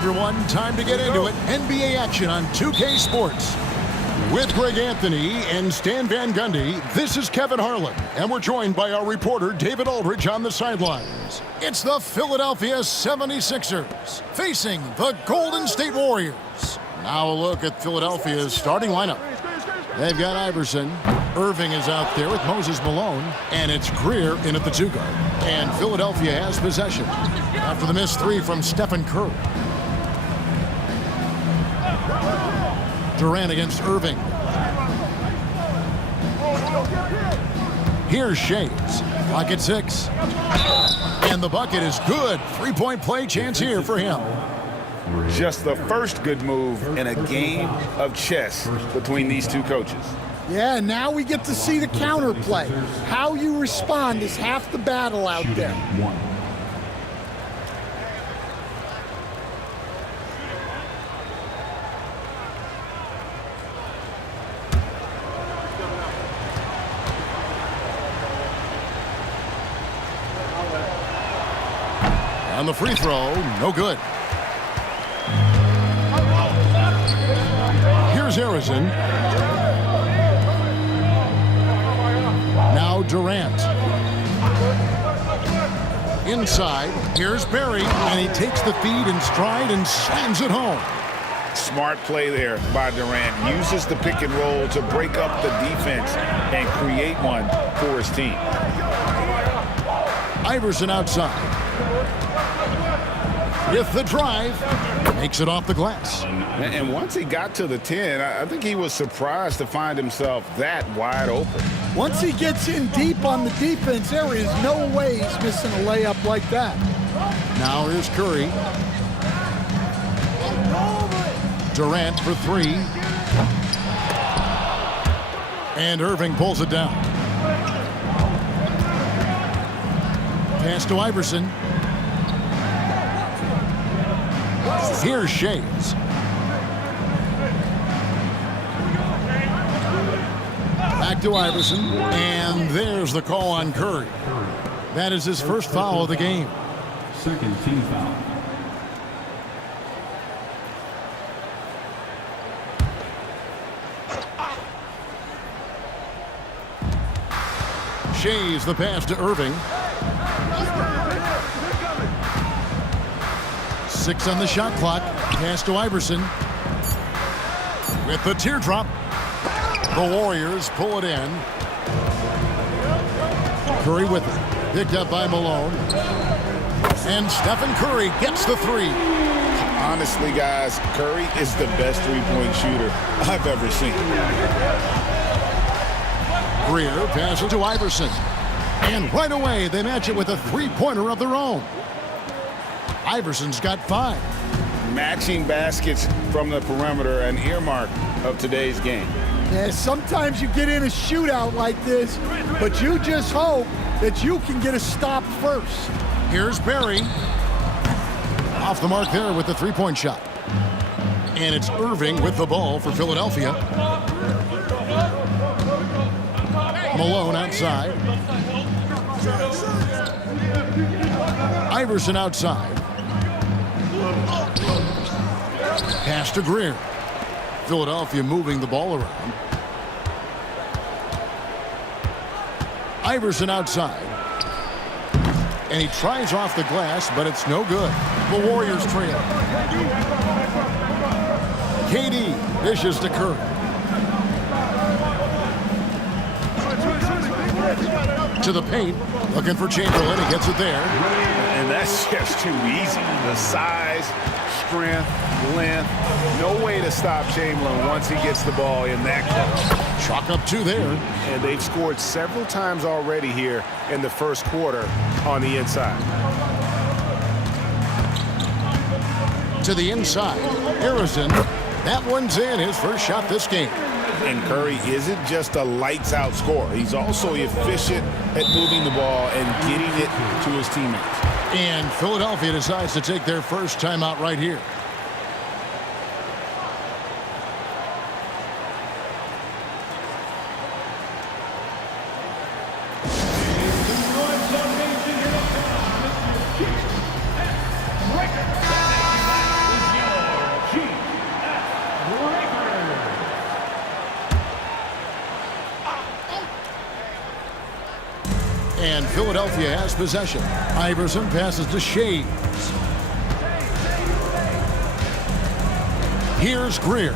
everyone. Time to get into it. NBA action on 2K Sports. With Greg Anthony and Stan Van Gundy, this is Kevin Harlan, and we're joined by our reporter David Aldridge on the sidelines. It's the Philadelphia 76ers facing the Golden State Warriors. Now a look at Philadelphia's starting lineup. They've got Iverson. Irving is out there with Moses Malone, and it's Greer in at the 2 guard. And Philadelphia has possession after the missed 3 from Stephen Curry. Durant against Irving. Here's Shays. Clock at 6. And the bucket is good. 3-point play chance here for him. Just the first good move in a game of chess between these two coaches. Yeah, now we get to see the counterplay. How you respond is half the battle out there. On the free throw, no good. Here's Harrison. Now Durant. Inside, here's Barry, and he takes the feed in stride and slams it home. Smart play there by Durant. Uses the pick and roll to break up the defense and create one for his team. Iverson outside. With the drive, makes it off the glass. And once he got to the 10, I think he was surprised to find himself that wide open. Once he gets in deep on the defense, there is no way he's missing a layup like that. Now here's Curry. Durant for 3. And Irving pulls it down. Pass to Iverson. Here's Shays. Back to Iverson, and there's the call on Curry. That is his first foul of the game. Second team foul. Shays the pass to Irving. 6 on the shot clock. Pass to Iverson. With the teardrop. The Warriors pull it in. Curry with it. Picked up by Malone. And Stephen Curry gets the 3. Honestly, guys, Curry is the best three-point shooter I've ever seen. Greer passes to Iverson. And right away, they match it with a 3-pointer of their own. Iverson's got 5. Matching baskets from the perimeter, an earmark of today's game. Yeah, sometimes you get in a shootout like this, but you just hope that you can get a stop first. Here's Barry. Off the mark there with the 3-point shot. And it's Irving with the ball for Philadelphia. Malone outside. Iverson outside. Pass to Greer. Philadelphia moving the ball around. Iverson outside. And he tries off the glass, but it's no good. The Warriors trail. KD dishes to Curry. To the paint, looking for Chamberlain. He gets it there. And that's just too easy. The size, strength, length, no way to stop Chamberlain once he gets the ball in that close. Chalk up 2 there. And they've scored several times already here in the first quarter on the inside. To the inside, Harrison. That one's in, his first shot this game. And Curry isn't just a lights-out scorer. He's also efficient at moving the ball and getting it to his teammates. And Philadelphia decides to take their first timeout right here. Philadelphia has possession. Iverson passes to Shades. Here's Greer.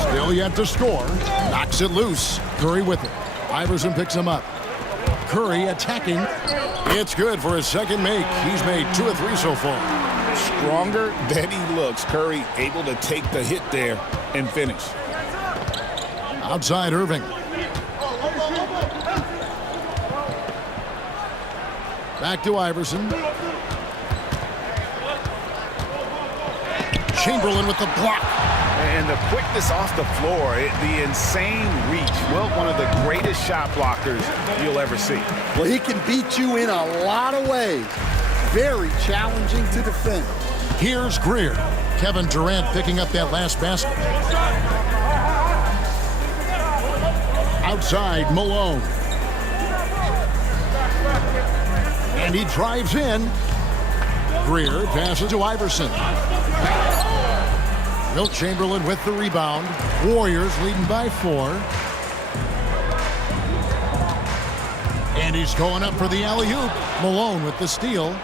Still yet to score. Knocks it loose. Curry with it. Iverson picks him up. Curry attacking. It's good for his second make. He's made 2 of 3 so far. Stronger than he looks. Curry able to take the hit there and finish. Outside Irving. Back to Iverson. Chamberlain with the block. And the quickness off the floor, the insane reach. Well, one of the greatest shot blockers you'll ever see. Well, he can beat you in a lot of ways. Very challenging to defend. Here's Greer. Kevin Durant picking up that last basket. Outside, Malone. And he drives in. Greer passes to Iverson. Wilt Chamberlain with the rebound. Warriors leading by 4. And he's going up for the alley-oop. Malone with the steal.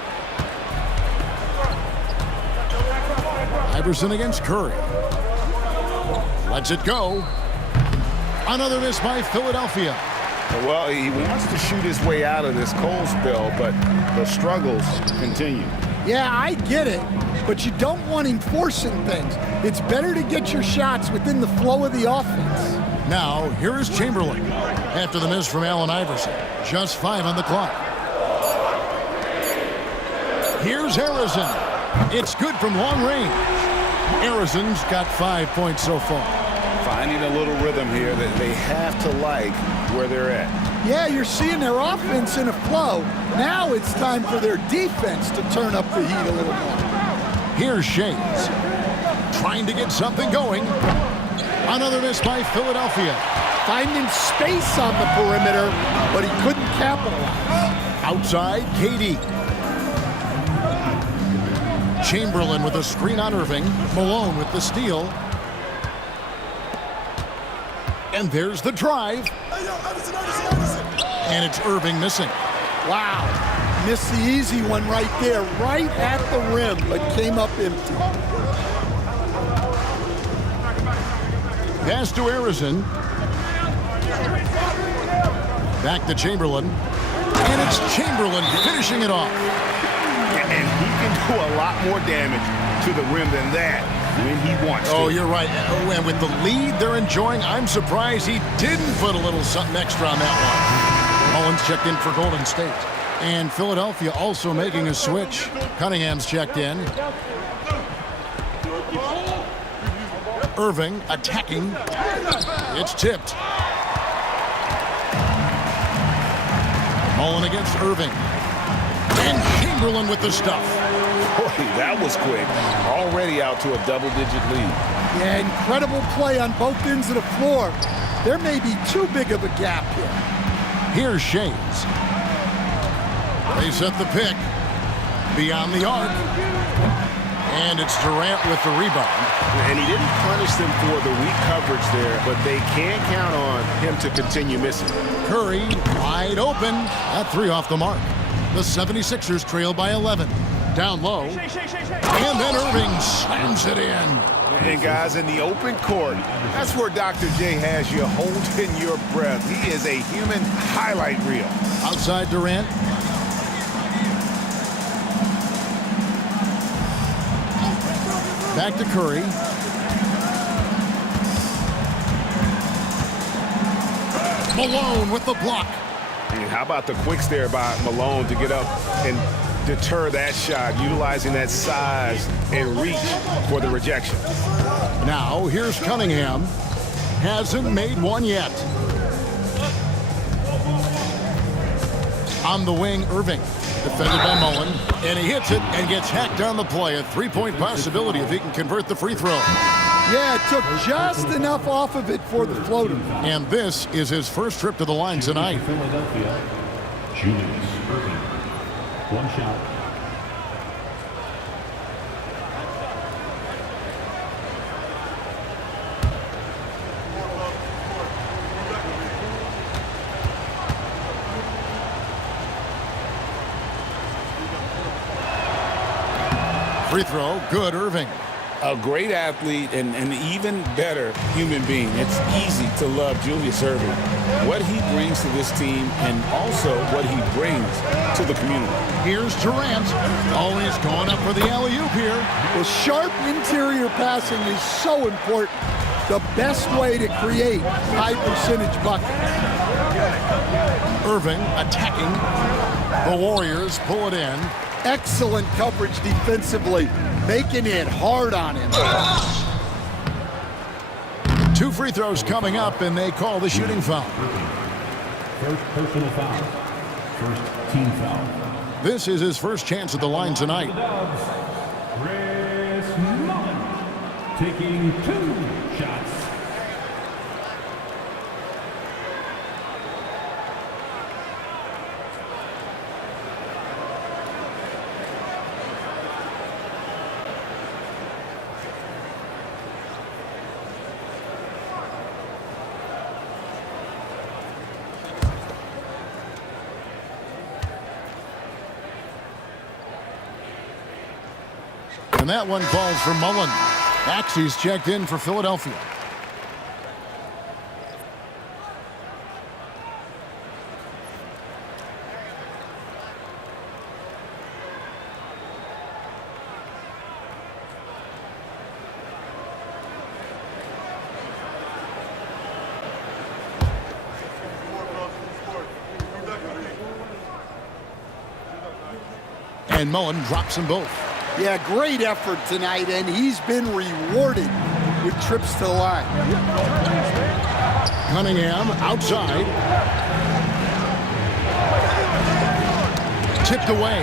Iverson against Curry. Lets it go. Another miss by Philadelphia. Well, he wants to shoot his way out of this cold spell, but the struggles continue. Yeah, I get it, but you don't want him forcing things. It's better to get your shots within the flow of the offense. Now, here is Chamberlain. After the miss from Allen Iverson. Just 5 on the clock. Here's Harrison. It's good from long range. Harrison's got 5 points so far. Finding a little rhythm here that they have to like where they're at. Yeah, you're seeing their offense in a flow. Now it's time for their defense to turn up the heat a little more. Here's Shades. Trying to get something going. Another miss by Philadelphia. Finding space on the perimeter, but he couldn't capitalize. Outside, KD. Chamberlain with a screen on Irving. Malone with the steal. And there's the drive. And it's Irving missing. Wow. Missed the easy one right there, right at the rim, but came up empty. Pass to Harrison. Back to Chamberlain. And it's Chamberlain finishing it off. And he can do a lot more damage to the rim than that when he wants to. Oh, you're right. And with the lead they're enjoying, I'm surprised he didn't put a little something extra on that one. Mullins checked in for Golden State. And Philadelphia also making a switch. Cunningham's checked in. Irving attacking. It's tipped. Mullen against Irving. And Chamberlain with the stuff. Boy, that was quick. Already out to a double-digit lead. Yeah, incredible play on both ends of the floor. There may be too big of a gap here. Here's Shades. They set the pick. Beyond the arc. And it's Durant with the rebound. And he didn't punish them for the weak coverage there, but they can't count on him to continue missing. Curry wide open. That 3 off the mark. The 76ers trail by 11. Down low. And then Irving slams it in. And guys, in the open court, that's where Dr. J has you holding your breath. He is a human highlight reel. Outside Durant. Back to Curry. Malone with the block. And how about the quicks there by Malone to get up and deter that shot, utilizing that size and reach for the rejection. Now, here's Cunningham. Hasn't made one yet. On the wing, Irving. Defended by Mullen. And he hits it and gets hacked on the play. A 3-point possibility if he can convert the free throw. Yeah, it took just enough off of it for the floater. And this is his first trip to the line tonight. Philadelphia, Julius Irving. One shot. Free throw, good, Irving. A great athlete and an even better human being. It's easy to love Julius Irving. What he brings to this team and also what he brings to the community. Here's Durant. Oh, he's going up for the alley-oop here. The sharp interior passing is so important. The best way to create high percentage buckets. Irving attacking. The Warriors pull it in. Excellent coverage defensively, making it hard on him. 2 free throws coming up, and they call the shooting foul. First personal foul. First team foul. This is his first chance at the line tonight. Chris Mullin taking 2 shots. And that one falls for Mullen. Maxey's checked in for Philadelphia. And Mullen drops them both. Yeah, great effort tonight, and he's been rewarded with trips to the line. Cunningham outside. Tipped away.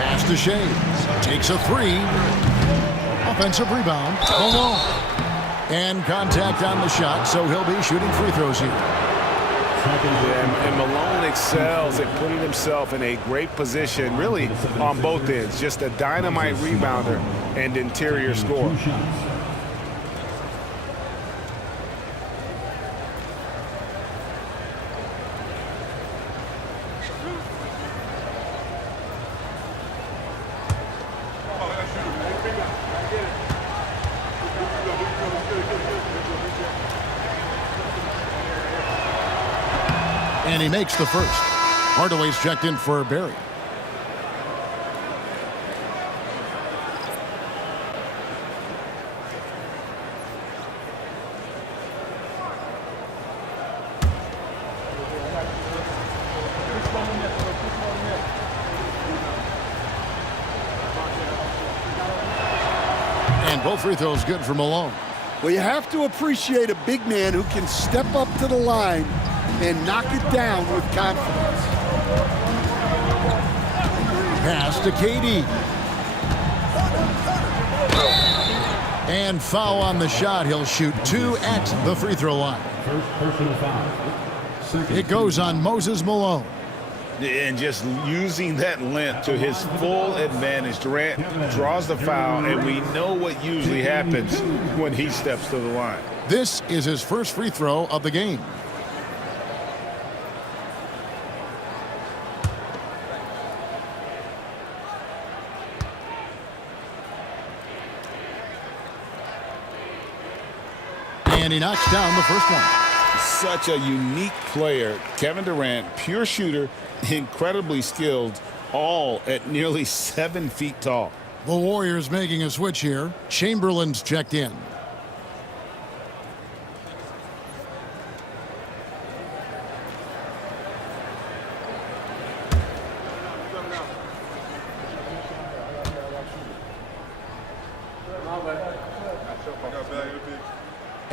Pass to Shades. Takes a 3. Offensive rebound. Malone. And contact on the shot, so he'll be shooting free throws here. And Malone excels at putting himself in a great position, really on both ends. Just a dynamite rebounder and interior scorer. 2 shots. And he makes the first. Hardaway's checked in for Barry. And both free throws good for Malone. Well, you have to appreciate a big man who can step up to the line and knock it down with confidence. Pass to KD. And foul on the shot. He'll shoot 2 at the free throw line. First personal foul. Second It goes on Moses Malone. And just using that length to his full advantage. Durant draws the foul, and we know what usually happens when he steps to the line. This is his first free throw of the game. And he knocks down the first one. Such a unique player. Kevin Durant, pure shooter, incredibly skilled, all at nearly 7 feet tall. The Warriors making a switch here. Chamberlain's checked in.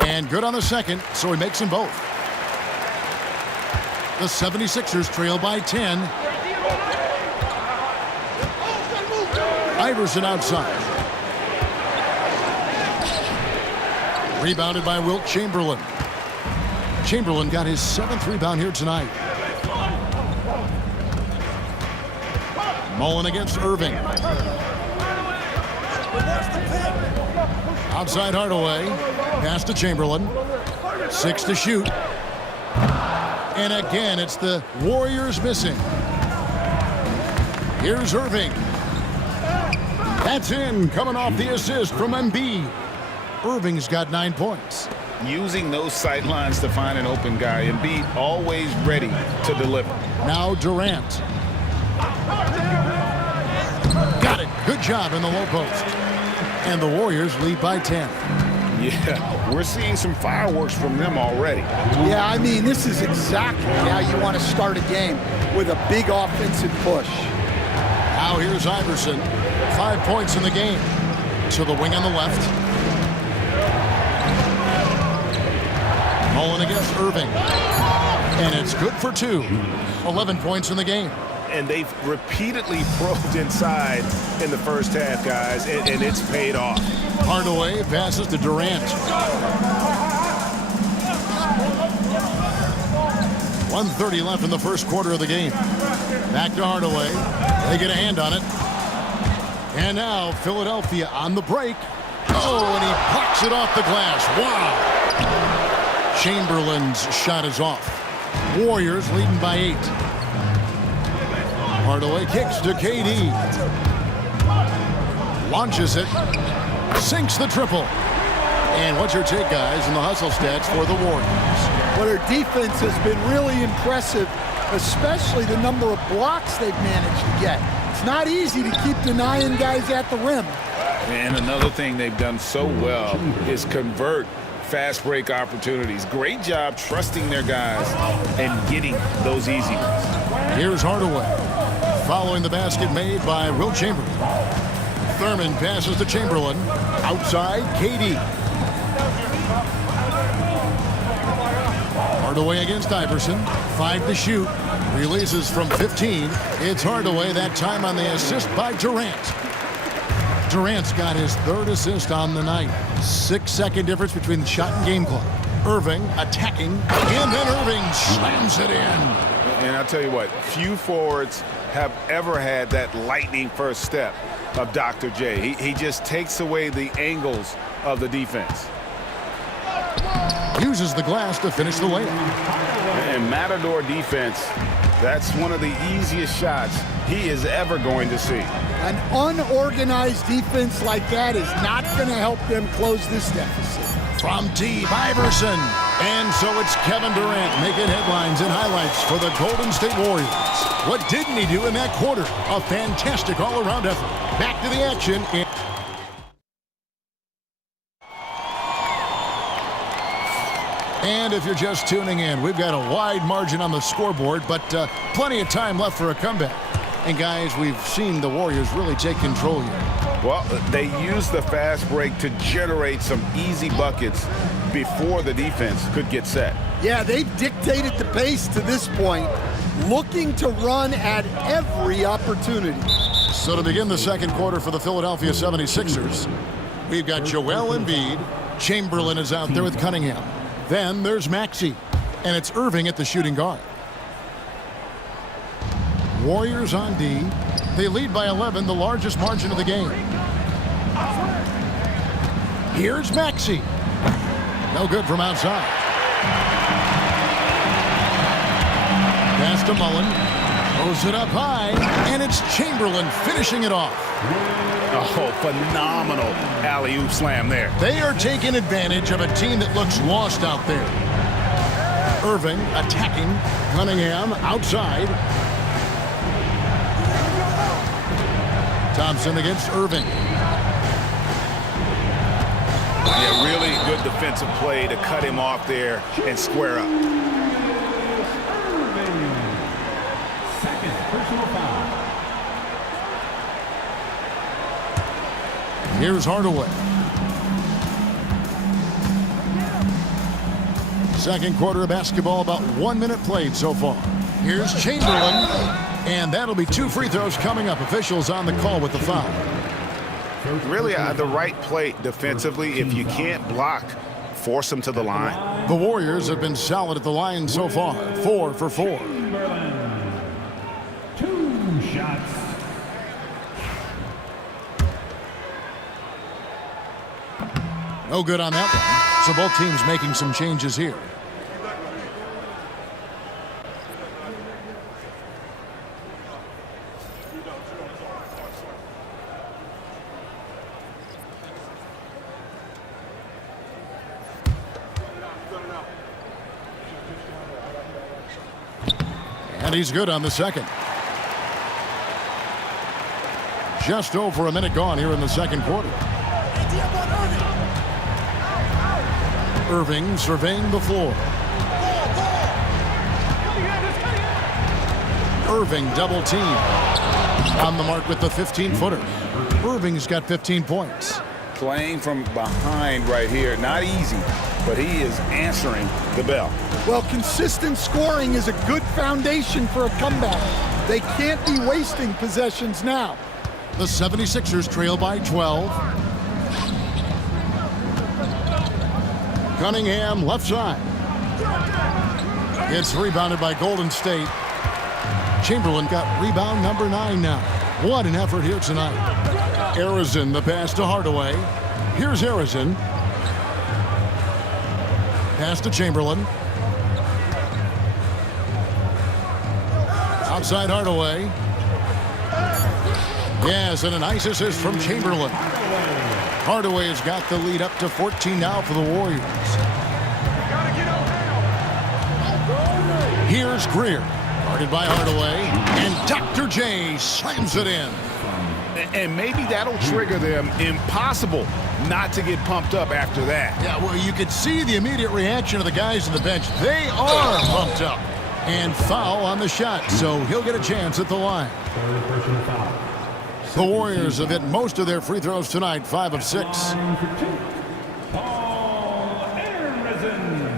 And good on the second, so he makes them both. The 76ers trail by 10. Iverson outside. Rebounded by Wilt Chamberlain. Chamberlain got his 7th rebound here tonight. Mullen against Irving. Outside Hardaway. Pass to Chamberlain. 6 to shoot. And again, it's the Warriors missing. Here's Irving. That's in, coming off the assist from Embiid. Irving's got 9 points. Using those sight lines to find an open guy. Embiid always ready to deliver. Now Durant. Got it. Good job in the low post. And the Warriors lead by 10. Yeah, we're seeing some fireworks from them already. Yeah, I mean, this is exactly how you want to start a game, with a big offensive push. Now here's Iverson. 5 points in the game. To the wing on the left. Mullen against Irving. And it's good for 2. 11 points in the game. And they've repeatedly probed inside in the first half, guys, and it's paid off. Hardaway passes to Durant. 1:30 left in the first quarter of the game. Back to Hardaway. They get a hand on it. And now Philadelphia on the break. Oh, and he pucks it off the glass. Wow. Chamberlain's shot is off. Warriors leading by 8. Hardaway kicks to KD. Launches it. Sinks the triple. And what's your take, guys, in the hustle stats for the Warriors? Well, their defense has been really impressive, especially the number of blocks they've managed to get. It's not easy to keep denying guys at the rim. And another thing they've done so well is convert fast break opportunities. Great job trusting their guys and getting those easy ones. Here's Hardaway. Following the basket made by Will Chamberlain. Thurman passes to Chamberlain. Outside, KD. Hardaway against Iverson. 5 to shoot. Releases from 15. It's Hardaway, that time on the assist by Durant. Durant's got his 3rd assist on the night. 6-second difference between the shot and game clock. Irving attacking, and then Irving slams it in. And I'll tell you what, few forwards have ever had that lightning first step of Dr. J. He just takes away the angles of the defense. Uses the glass to finish the layup. And Matador defense, that's one of the easiest shots he is ever going to see. An unorganized defense like that is not going to help them close this deficit. From deep, Iverson. And so it's Kevin Durant making headlines and highlights for the Golden State Warriors. What didn't he do in that quarter? A fantastic all-around effort. Back to the action. And if you're just tuning in, we've got a wide margin on the scoreboard, but plenty of time left for a comeback. And guys, we've seen the Warriors really take control here. Well, they used the fast break to generate some easy buckets before the defense could get set. Yeah, they've dictated the pace to this point, looking to run at every opportunity. So to begin the second quarter for the Philadelphia 76ers, we've got Joel Embiid. Chamberlain is out there with Cunningham. Then there's Maxey, and it's Irving at the shooting guard. Warriors on D. They lead by 11, the largest margin of the game. Here's Maxey. No good from outside. Pass to Mullen. Throws it up high, and it's Chamberlain finishing it off. Oh, phenomenal alley-oop slam there. They are taking advantage of a team that looks lost out there. Irving attacking. Cunningham outside. Thompson against Irving. Yeah, really good defensive play to cut him off there and square up. Second personal foul. Here's Hardaway. Second quarter of basketball, about 1 minute played so far. Here's Chamberlain, and that'll be 2 free throws coming up. Officials on the call with the foul. Really the right play defensively. If you can't block, force them to the line. The Warriors have been solid at the line so far, 4 for 4. Chamberlain. 2 shots. No good on that one. So both teams making some changes here. And he's good on the second. Just over a minute gone here in the second quarter. Irving surveying the floor. Irving double team. On the mark with the 15-footer. Irving's got 15 points. Playing from behind right here, not easy, but he is answering the bell. Well, consistent scoring is a good foundation for a comeback. They can't be wasting possessions now. The 76ers trail by 12. Cunningham left side. It's rebounded by Golden State. Chamberlain got rebound number 9 now. What an effort here tonight. Arizon, the pass to Hardaway. Here's Arizon. Pass to Chamberlain. Outside Hardaway. Yes, and a nice assist from Chamberlain. Hardaway has got the lead up to 14 now for the Warriors. Here's Greer. Guarded by Hardaway. And Dr. J slams it in. And maybe that'll trigger them. Impossible not to get pumped up after that. Yeah, well, you could see the immediate reaction of the guys on the bench. They are pumped up. And foul on the shot, so he'll get a chance at the line. The Warriors have hit most of their free throws tonight, 5 of 6. Paul Arizin.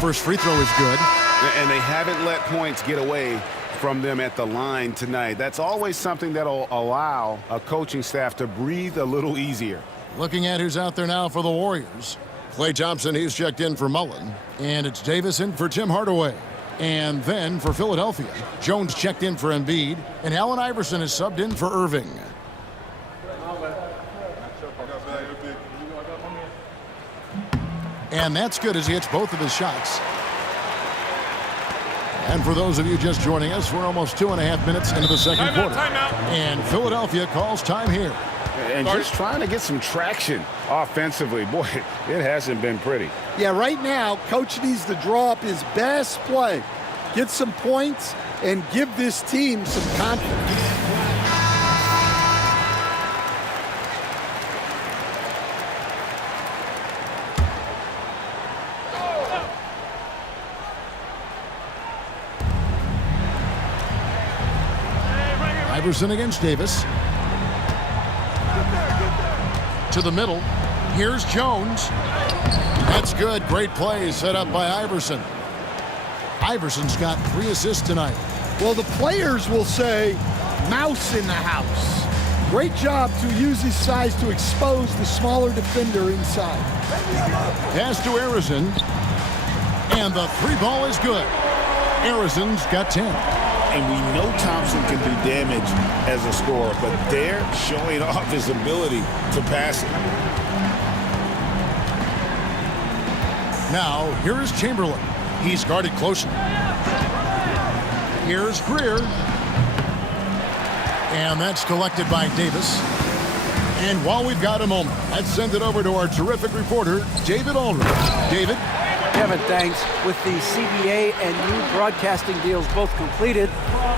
First free throw is good. And they haven't let points get away from them at the line tonight. That's always something that'll allow a coaching staff to breathe a little easier. Looking at who's out there now for the Warriors. Klay Thompson, he's checked in for Mullen. And it's Davis in for Tim Hardaway. And then for Philadelphia, Jones checked in for Embiid. And Allen Iverson is subbed in for Irving. And that's good as he hits both of his shots. And for those of you just joining us, we're almost 2.5 minutes into the second quarter. And Philadelphia calls time here. And just trying to get some traction offensively. Boy, it hasn't been pretty. Yeah, right now, Coach needs to draw up his best play, get some points, and give this team some confidence. Iverson against Davis. To the middle. Here's Jones. That's good. Great play set up by Iverson. Iverson's got 3 assists tonight. Well, the players will say, mouse in the house. Great job to use his size to expose the smaller defender inside. Pass to Arizon. And the 3 ball is good. Arizon's got 10. And we know Thompson can do damage as a scorer, but they're showing off his ability to pass it. Now, here is Chamberlain. He's guarded closely. Here's Greer. And that's collected by Davis. And while we've got a moment, let's send it over to our terrific reporter, David Aldridge. David? Kevin, thanks. With the CBA and new broadcasting deals both completed,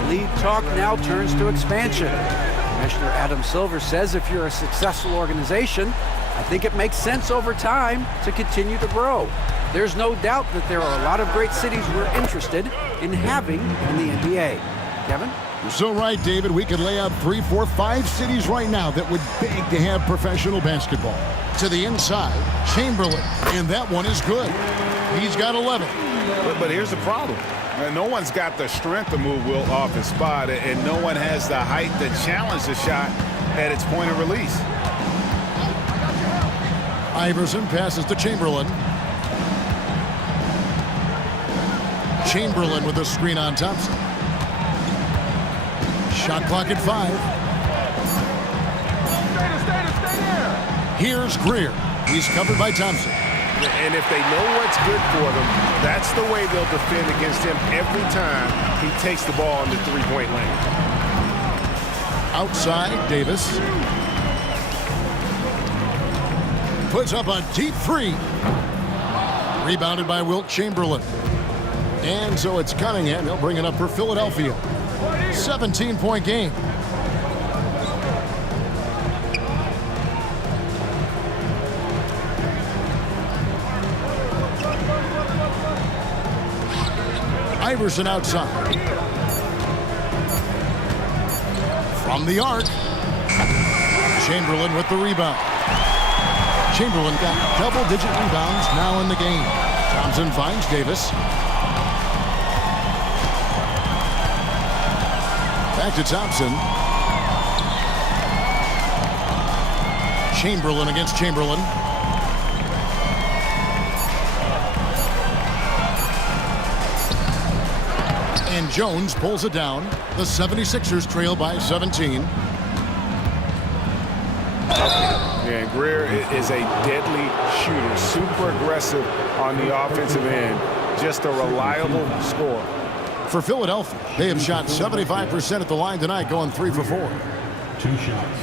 league talk now turns to expansion. Commissioner Adam Silver says if you're a successful organization, I think it makes sense over time to continue to grow. There's no doubt that there are a lot of great cities we're interested in having in the NBA. Kevin? You're so right, David. We could lay out 3, 4, 5 cities right now that would beg to have professional basketball. To the inside, Chamberlain, and that one is good. He's got 11. But here's the problem. No one's got the strength to move Wilt off his spot, and no one has the height to challenge the shot at its point of release. Iverson passes to Chamberlain. Chamberlain with a screen on Thompson. Shot clock at 5. Here's Greer. He's covered by Thompson. And if they know what's good for them, that's the way they'll defend against him every time he takes the ball in the three-point lane. Outside, Davis. Puts up a deep three. Rebounded by Wilt Chamberlain. And so it's Cunningham. He'll bring it up for Philadelphia. 17-point game. Iverson outside. From the arc. Chamberlain with the rebound. Chamberlain got double-digit rebounds now in the game. Thompson finds Davis. Back to Thompson. Chamberlain against Chamberlain. And Jones pulls it down. The 76ers trail by 17. Yeah, Greer is a deadly shooter, super aggressive on the offensive end, just a reliable scorer. For Philadelphia, they have shot 75% at the line tonight, going 3 for 4. 2 shots.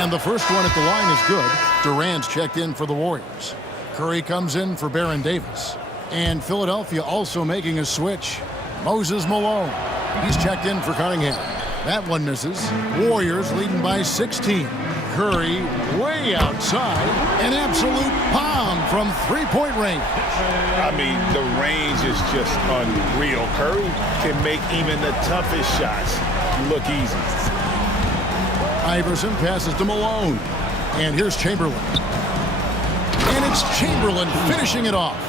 And the first one at the line is good. Durant's checked in for the Warriors. Curry comes in for Baron Davis. And Philadelphia also making a switch. Moses Malone. He's checked in for Cunningham. That one misses. Warriors leading by 16. Curry way outside. An absolute bomb from three-point range. I mean, the range is just unreal. Curry can make even the toughest shots look easy. Iverson passes to Malone. And here's Chamberlain. And it's Chamberlain finishing it off.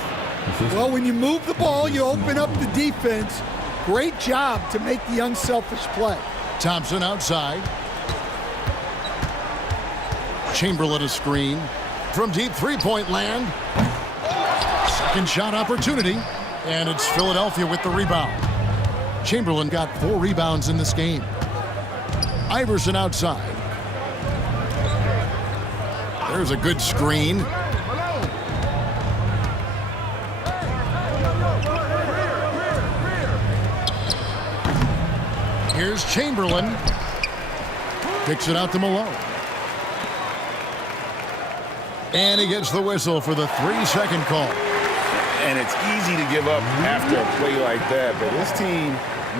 Well, when you move the ball, you open up the defense. Great job to make the unselfish play. Thompson outside. Chamberlain a screen. From deep three-point land. Second shot opportunity. And it's Philadelphia with the rebound. Chamberlain got 4 rebounds in this game. Iverson outside. There's a good screen. Here's Chamberlain. Kicks it out to Malone. And he gets the whistle for the 3-second call. And it's easy to give up after a play like that, but this team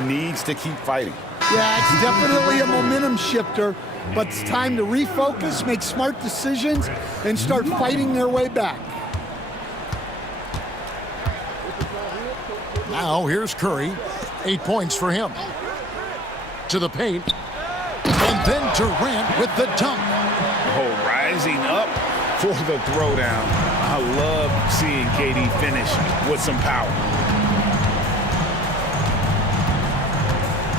needs to keep fighting. Yeah, it's definitely a momentum shifter, but it's time to refocus, make smart decisions, and start fighting their way back. Now here's Curry. 8 points for him. To the paint. And then Durant with the dunk. Oh, rising up for the throwdown. I love seeing KD finish with some power.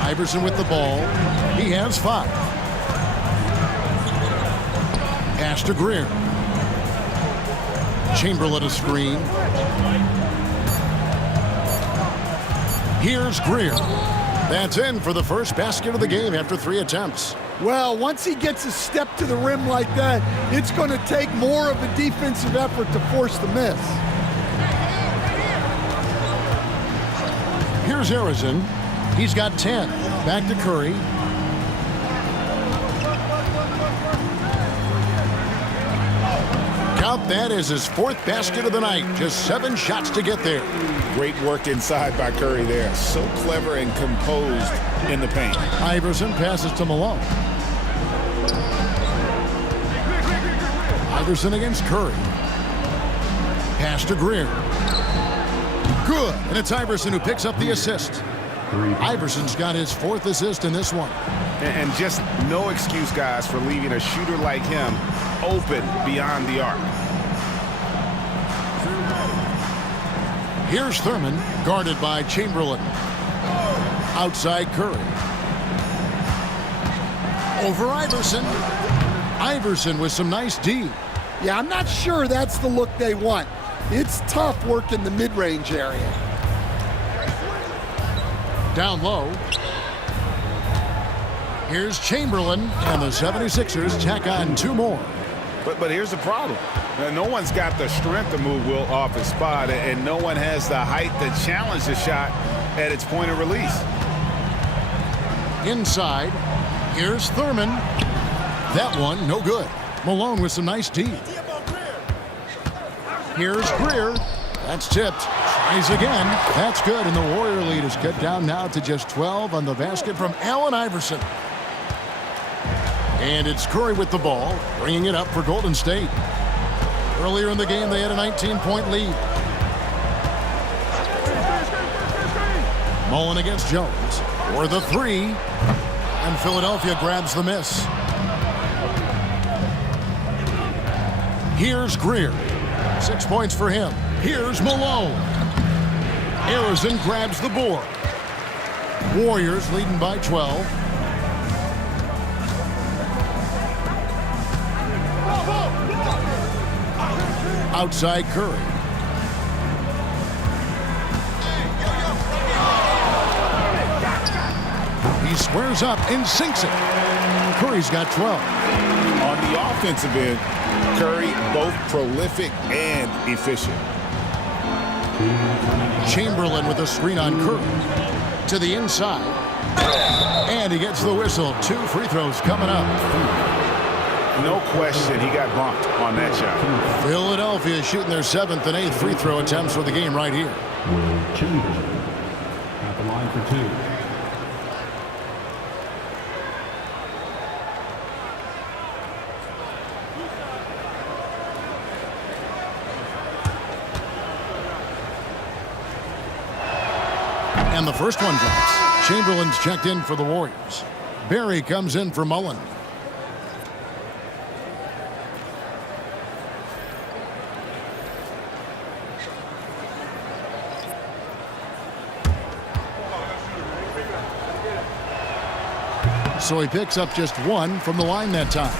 Iverson with the ball. He has 5. Pass to Greer. Chamberlain a screen. Here's Greer. That's in for the first basket of the game after 3 attempts. Well, once he gets a step to the rim like that, it's going to take more of a defensive effort to force the miss. Here's Harrison. He's got 10. Back to Curry. Count that as his 4th basket of the night. Just 7 shots to get there. Great work inside by Curry there. So clever and composed in the paint. Iverson passes to Malone. Iverson against Curry. Pass to Greer. Good. And it's Iverson who picks up the assist. Iverson's got his 4th assist in this one. And just no excuse, guys, for leaving a shooter like him open beyond the arc. Here's Thurman, guarded by Chamberlain. Outside Curry. Over Iverson. Iverson with some nice D. Yeah, I'm not sure that's the look they want. It's tough working the mid-range area. Down low. Here's Chamberlain, and the 76ers tack on 2 more. But here's the problem. No one's got the strength to move Wilt off his spot, and no one has the height to challenge the shot at its point of release. Inside, here's Thurman. That one, no good. Malone with some nice D. Here's Greer. That's tipped. Tries again. That's good, and the Warrior lead is cut down now to just 12 on the basket from Allen Iverson. And it's Curry with the ball, bringing it up for Golden State. Earlier in the game, they had a 19-point lead. Mullen against Jones. For the 3. And Philadelphia grabs the miss. Here's Greer. 6 points for him. Here's Malone. Harrison grabs the board. Warriors leading by 12. Outside Curry. He squares up and sinks it. Curry's got 12. On the offensive end, Curry both prolific and efficient. Chamberlain with a screen on Curry. To the inside. And he gets the whistle. 2 free throws coming up. No question he got bumped on that shot. Philadelphia shooting their 7th and 8th free throw attempts for the game right here. Will Chamberlain at the line for 2. And the first one drops. Chamberlain's checked in for the Warriors. Barry comes in for Mullen. So he picks up just 1 from the line that time.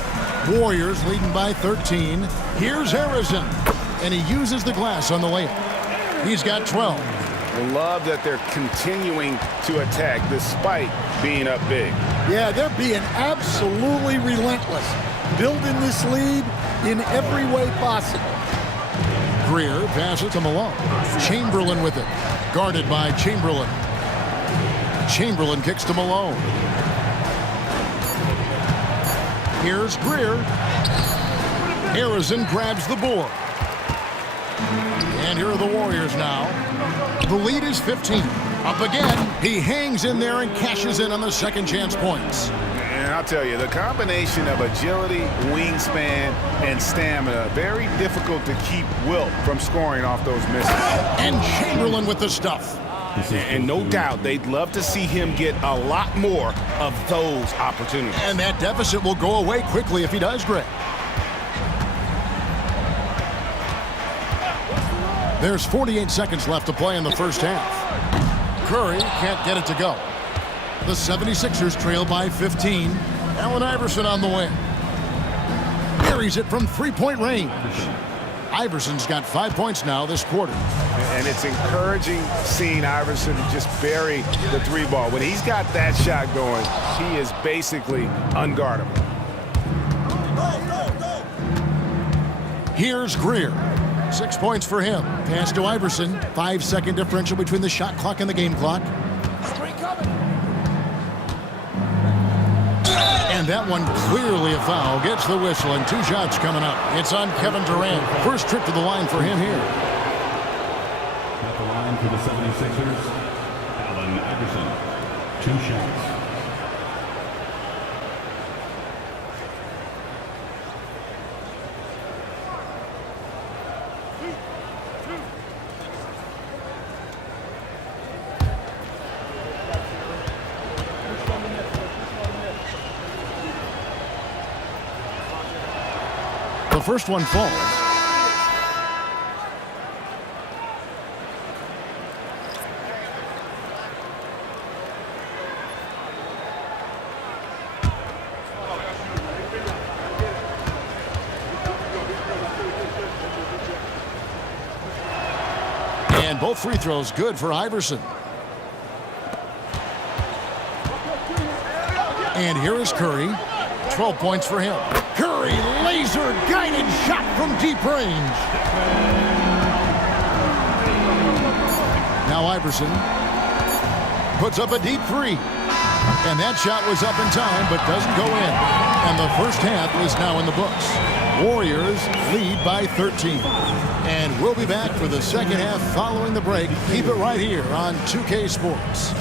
Warriors leading by 13. Here's Harrison. And he uses the glass on the layup. He's got 12. I love that they're continuing to attack despite being up big. Yeah, they're being absolutely relentless, building this lead in every way possible. Greer passes to Malone. Chamberlain with it. Guarded by Chamberlain. Chamberlain kicks to Malone. Here's Greer. Harrison grabs the board. And here are the Warriors now. The lead is 15. Up again. He hangs in there and cashes in on the second chance points. And I'll tell you, the combination of agility, wingspan, and stamina, very difficult to keep Wilt from scoring off those misses. And Chamberlain with the stuff. And no doubt they'd love to see him get a lot more of those opportunities. And that deficit will go away quickly if he does, Greg. There's 48 seconds left to play in the first half. Curry can't get it to go. The 76ers trail by 15. Allen Iverson on the wing. Carries it from 3-point range. Iverson's got 5 points now this quarter. And it's encouraging seeing Iverson just bury the 3 ball. When he's got that shot going, he is basically unguardable. Here's Greer. 6 points for him. Pass to Iverson. 5-second differential between the shot clock and the game clock. And that one clearly a foul. Gets the whistle and 2 shots coming up. It's on Kevin Durant. First trip to the line for him here. At the line for the 76ers, Allen Iverson. 2 shots. The first one falls. And both free throws good for Iverson. And here is Curry. 12 points for him. Curry, laser-guided shot from deep range. Now Iverson puts up a deep three. And that shot was up in time, but doesn't go in. And the first half is now in the books. Warriors lead by 13. And we'll be back for the second half following the break. Keep it right here on 2K Sports.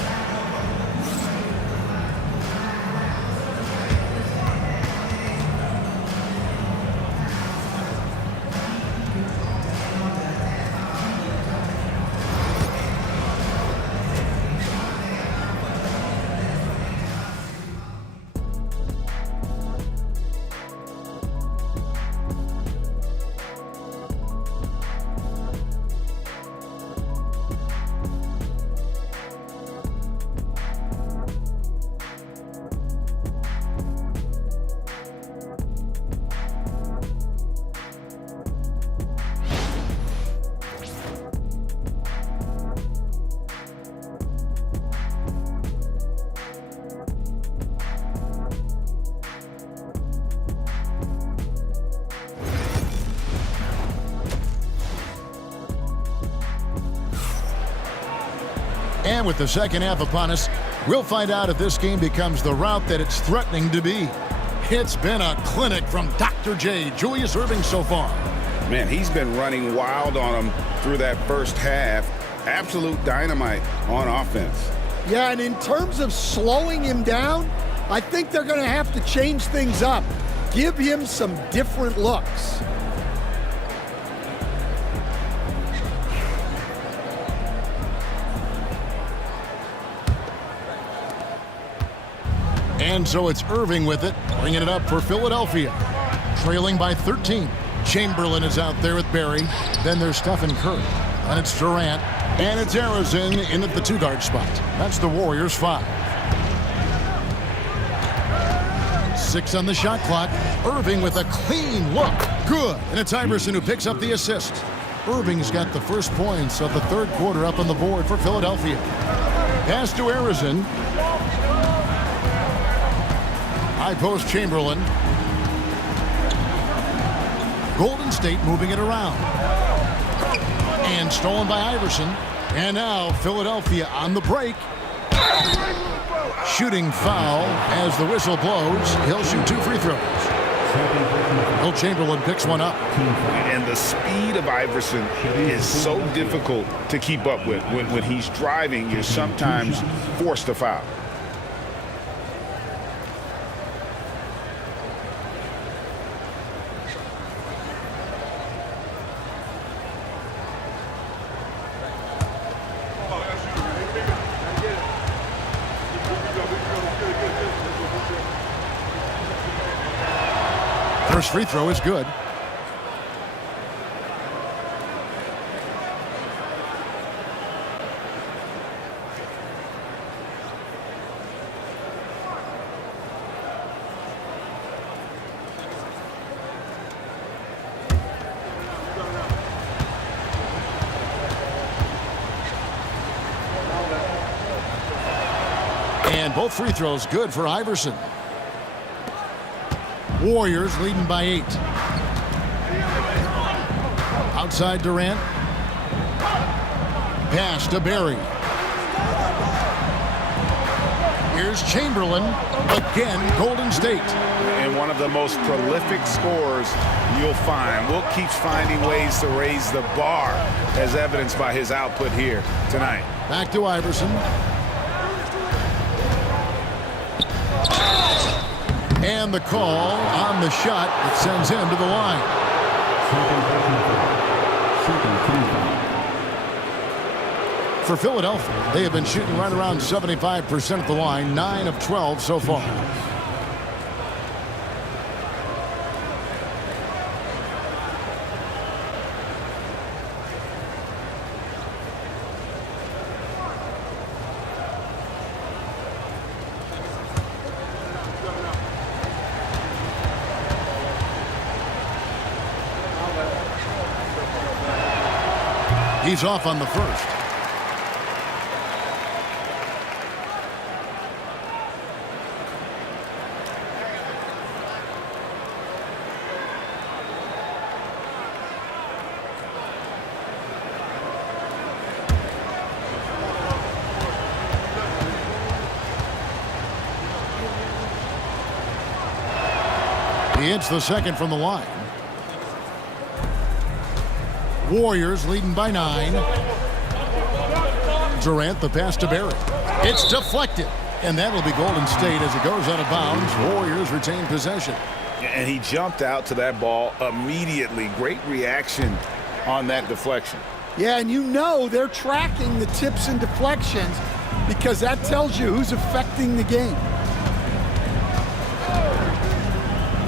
And with the second half upon us, we'll find out if this game becomes the route that it's threatening to be. It's been a clinic from Dr. J, Julius Erving so far. Man, he's been running wild on him through that first half. Absolute dynamite on offense. Yeah, and in terms of slowing him down, I think they're going to have to change things up. Give him some different looks. And so it's Erving with it, bringing it up for Philadelphia. Trailing by 13. Chamberlain is out there with Barry. Then there's Stephen Curry. And it's Durant. And it's Arizin in at the two-guard spot. That's the Warriors' 5. 6 on the shot clock. Erving with a clean look. Good. And it's Iverson who picks up the assist. Erving's got the first points of the third quarter up on the board for Philadelphia. Pass to Arizin. High post Chamberlain. Golden State moving it around. And stolen by Iverson. And now Philadelphia on the break. Shooting foul as the whistle blows. He'll shoot 2 free throws. Will Chamberlain picks one up. And the speed of Iverson is so difficult to keep up with. When he's driving, you're sometimes forced to foul. First free throw is good. And both free throws good for Iverson. Warriors leading by 8. Outside Durant. Pass to Barry. Here's Chamberlain. Again, Golden State. And one of the most prolific scorers you'll find. Will keeps finding ways to raise the bar, as evidenced by his output here tonight. Back to Iverson. And the call on the shot that sends him to the line. For Philadelphia, they have been shooting right around 75% at the line, 9 of 12 so far. He's off on the first. He hits the second from the line. Warriors leading by 9. Durant, the pass to Barry. It's deflected, and that'll be Golden State as it goes out of bounds. Warriors retain possession. And he jumped out to that ball immediately. Great reaction on that deflection. Yeah, and you know they're tracking the tips and deflections because that tells you who's affecting the game.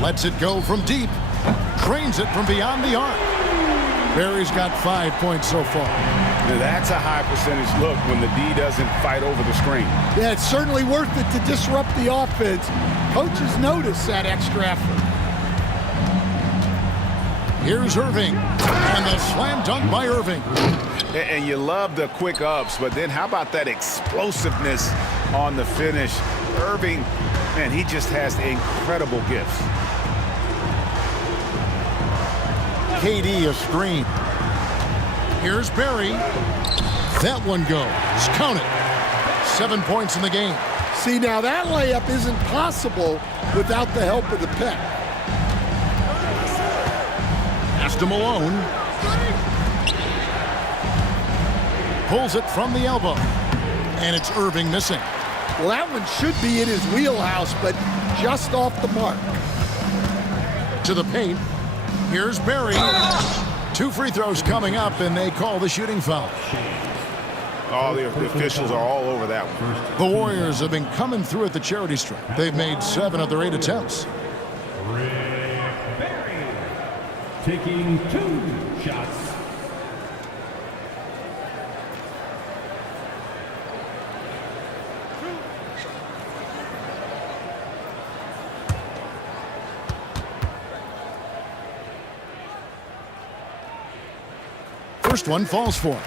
Lets it go from deep. Drains it from beyond the arc. Barry's got 5 points so far. Now that's a high percentage look when the D doesn't fight over the screen. Yeah, it's certainly worth it to disrupt the offense. Coaches notice that extra effort. Here's Irving. And the slam dunk by Irving. And you love the quick ups, but then how about that explosiveness on the finish? Irving, man, he just has incredible gifts. KD a screen. Here's Barry. That one goes. Count it. 7 points in the game. See, now that layup isn't possible without the help of the pick. Pass to Malone. Pulls it from the elbow. And it's Irving missing. Well, that one should be in his wheelhouse, but just off the mark. To the paint. Here's Barry. 2 free throws coming up, and they call the shooting foul. Oh, the officials are all over that one. The Warriors have been coming through at the charity stripe. They've made 7 of their 8 attempts. Rick Barry taking 2 shots. First one falls for him.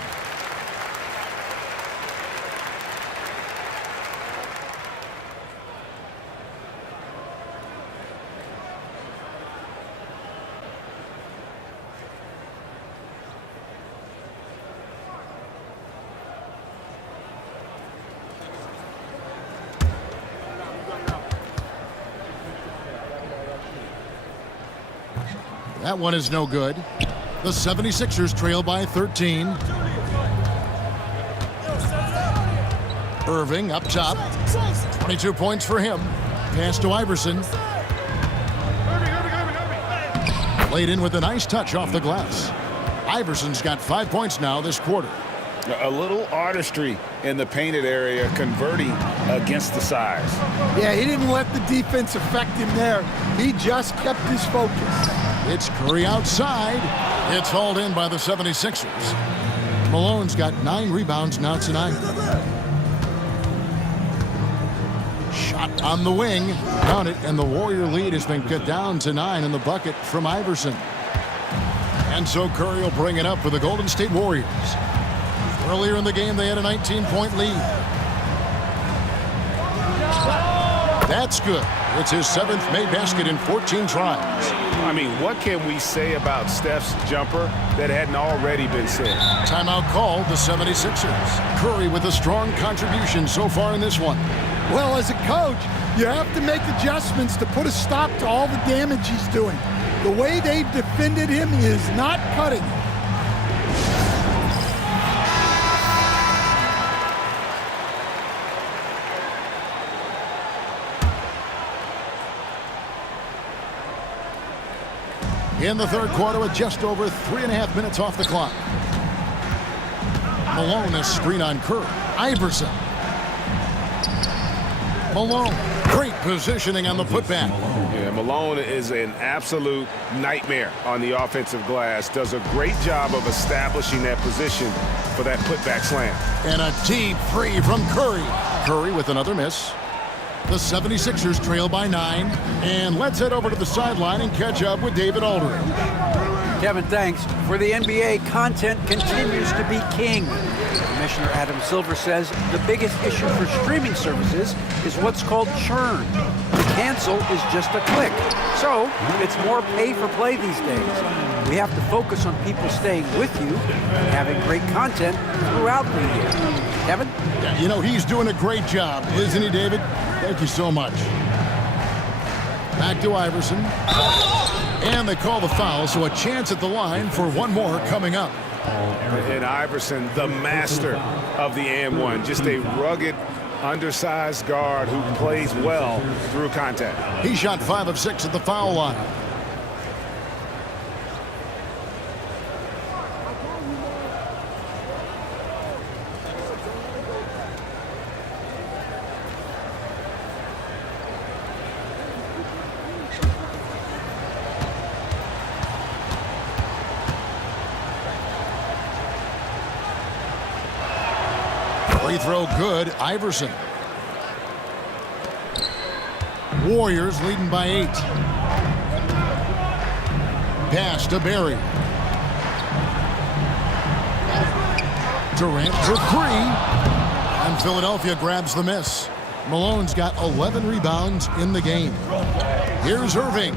That one is no good. The 76ers trail by 13. Irving up top. 22 points for him. Pass to Iverson. Laid in with a nice touch off the glass. Iverson's got 5 points now this quarter. A little artistry in the painted area, converting against the size. Yeah, he didn't let the defense affect him there. He just kept his focus. It's Curry outside. It's hauled in by the 76ers. Malone's got 9 rebounds now tonight. Shot on the wing. Count it, and the Warrior lead has been cut down to 9 in the bucket from Iverson. And so Curry will bring it up for the Golden State Warriors. Earlier in the game, they had a 19-point lead. That's good. It's his 7th made basket in 14 tries. I mean, what can we say about Steph's jumper that hadn't already been said? Timeout called the 76ers. Curry with a strong contribution so far in this one. Well, as a coach, you have to make adjustments to put a stop to all the damage he's doing. The way they've defended him is not cutting it. In the third quarter with just over 3.5 minutes off the clock. Malone a screen on Curry. Iverson. Malone. Great positioning on the putback. Yeah, Malone is an absolute nightmare on the offensive glass. Does a great job of establishing that position for that putback slam. And a deep three from Curry. Curry with another miss. The 76ers trail by 9. And let's head over to the sideline and catch up with David Aldridge. Kevin, thanks. For the NBA, content continues to be king. Commissioner Adam Silver says the biggest issue for streaming services is what's called churn. To cancel is just a click. So it's more pay for play these days. We have to focus on people staying with you and having great content throughout the year. Kevin? You know, he's doing a great job, isn't he, David? Thank you so much. Back to Iverson. And they call the foul, so a chance at the line for one more coming up. And Iverson, the master of the and one, just a rugged, undersized guard who plays well through contact. He shot 5 of 6 at the foul line. Free throw good, Iverson. Warriors leading by 8. Pass to Barry. Durant for 3. And Philadelphia grabs the miss. Malone's got 11 rebounds in the game. Here's Irving.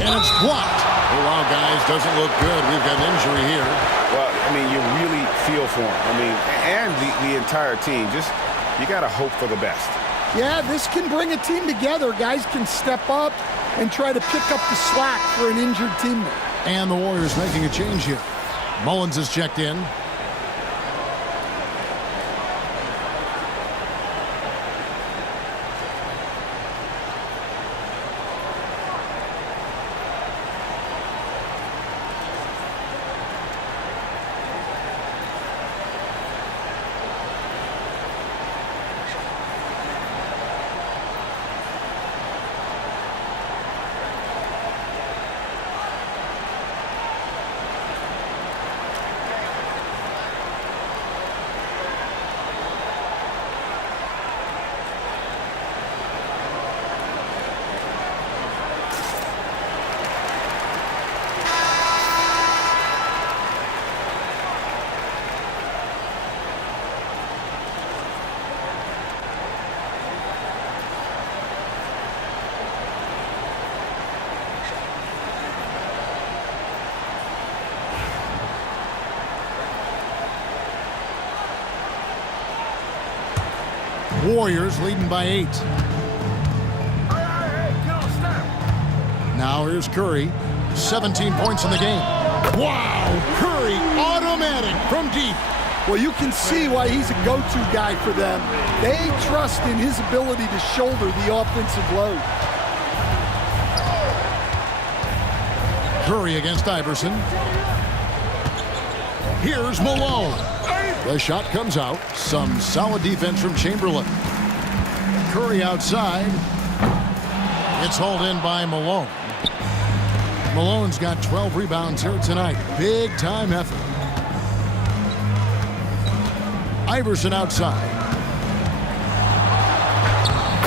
And it's blocked. Oh, wow, guys, doesn't look good. We've got an injury here. Well, I mean, you really feel for him. I mean, and the entire team. Just, you got to hope for the best. Yeah, this can bring a team together. Guys can step up and try to pick up the slack for an injured teammate. And the Warriors making a change here. Mullins is checked in. Warriors leading by 8. Now here's Curry. 17 points in the game. Wow! Curry, automatic from deep. Well, you can see why he's a go-to guy for them. They trust in his ability to shoulder the offensive load. Curry against Iverson. Here's Malone. The shot comes out. Some solid defense from Chamberlain. Curry outside. It's hauled in by Malone. Malone's got 12 rebounds here tonight. Big time effort. Iverson outside.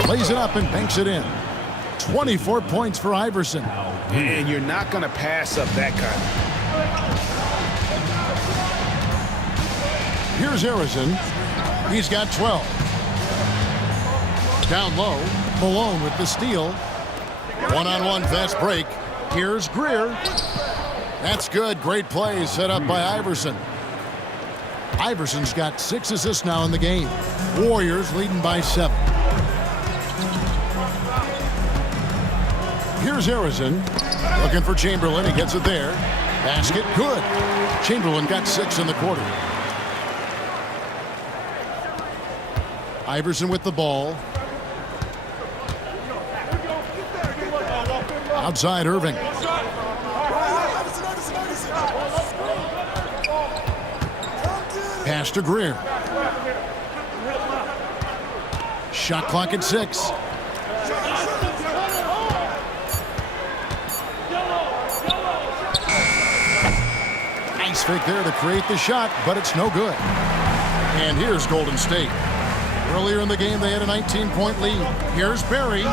Lays it up and banks it in. 24 points for Iverson. And you're not going to pass up that kind. Here's Harrison. He's got 12. Down low, Malone with the steal. One-on-one fast break. Here's Greer. That's good. Great play set up by Iverson. Iverson's got 6 assists now in the game. Warriors leading by 7. Here's Harrison. Looking for Chamberlain. He gets it there. Basket good. Chamberlain got 6 in the quarter. Iverson with the ball. Outside Irving. Pass to Greer. Shot clock at 6. Nice fake there to create the shot, but it's no good. And here's Golden State. Earlier in the game, they had a 19-point lead. Here's Barry.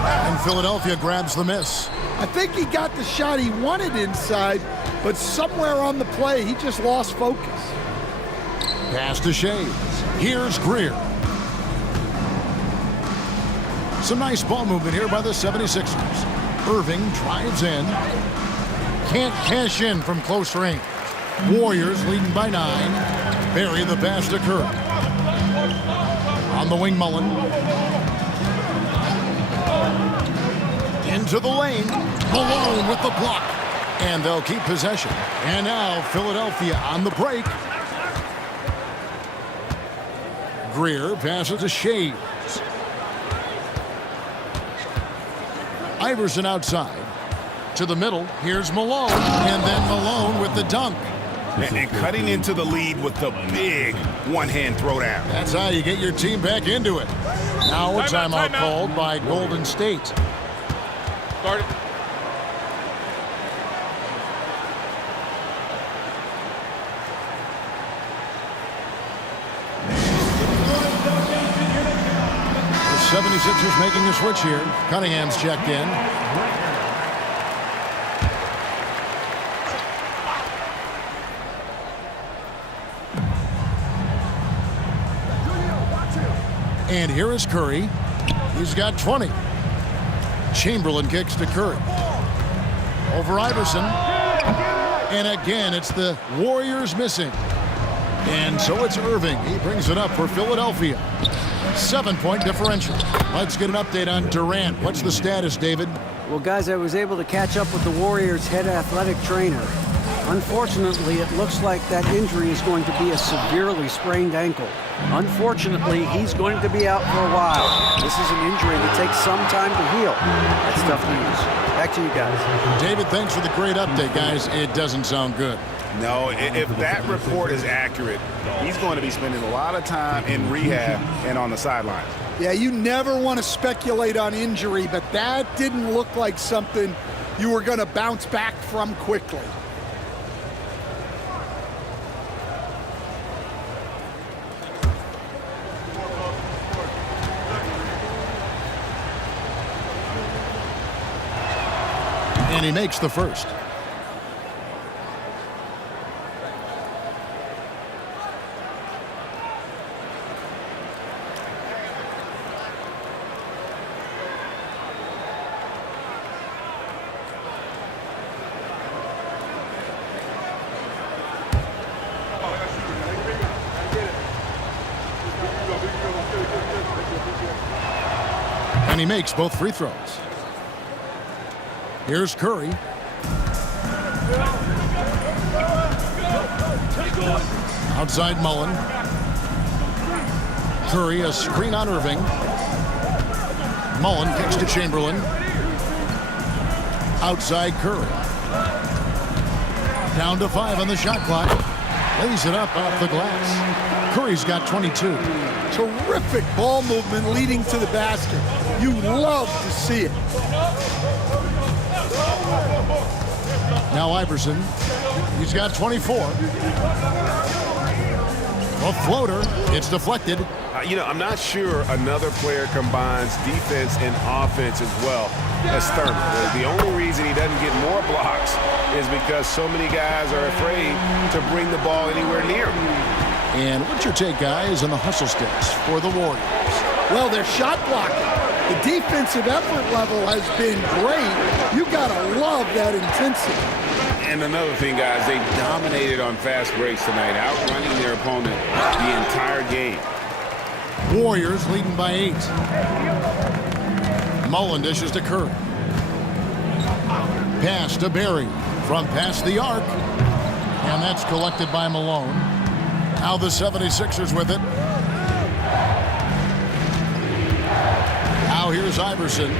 And Philadelphia grabs the miss. I think he got the shot he wanted inside, but somewhere on the play, he just lost focus. Pass to Shea. Here's Greer. Some nice ball movement here by the 76ers. Irving drives in. Can't cash in from close range. Warriors leading by 9. Bury the pass to Curry. On the wing, Mullen. Into the lane. Malone with the block. And they'll keep possession. And now Philadelphia on the break. Greer passes to Shea. Iverson outside. To the middle. Here's Malone. And then Malone with the dunk. And cutting into the lead with the big one-hand throwdown. That's how you get your team back into it. Now a timeout called by Golden State. Start it. The 76ers making a switch here. Cunningham's checked in. And here is Curry. He's got 20. Chamberlain kicks to Curry. Over Iverson. And again, it's the Warriors missing. And so it's Irving. He brings it up for Philadelphia. 7-point differential. Let's get an update on Durant. What's the status, David? Well, guys, I was able to catch up with the Warriors' head athletic trainer. Unfortunately, it looks like that injury is going to be a severely sprained ankle. Unfortunately, he's going to be out for a while. This is an injury that takes some time to heal. That's tough news. Back to you guys. David, thanks for the great update, guys. It doesn't sound good. No, if that report is accurate, he's going to be spending a lot of time in rehab and on the sidelines. Yeah, you never want to speculate on injury, but that didn't look like something you were going to bounce back from quickly. And he makes the first. And he makes both free throws. Here's Curry. Outside Mullen. Curry, a screen on Irving. Mullen kicks to Chamberlain. Outside Curry. Down to 5 on the shot clock. Lays it up off the glass. Curry's got 22. Terrific ball movement leading to the basket. You love to see it. Now Iverson. He's got 24. A floater. It's deflected. I'm not sure another player combines defense and offense as well as Thurman. The only reason he doesn't get more blocks is because so many guys are afraid to bring the ball anywhere near him. And what's your take, guys, on the hustle sticks for the Warriors? Well, they're shot blocking. The defensive effort level has been great. You gotta love that intensity. And another thing, guys, they dominated on fast breaks tonight, outrunning their opponent the entire game. Warriors leading by 8. Mullen dishes to Curry. Pass to Barry from past the arc. And that's collected by Malone. Now the 76ers with it. Now here's Iverson.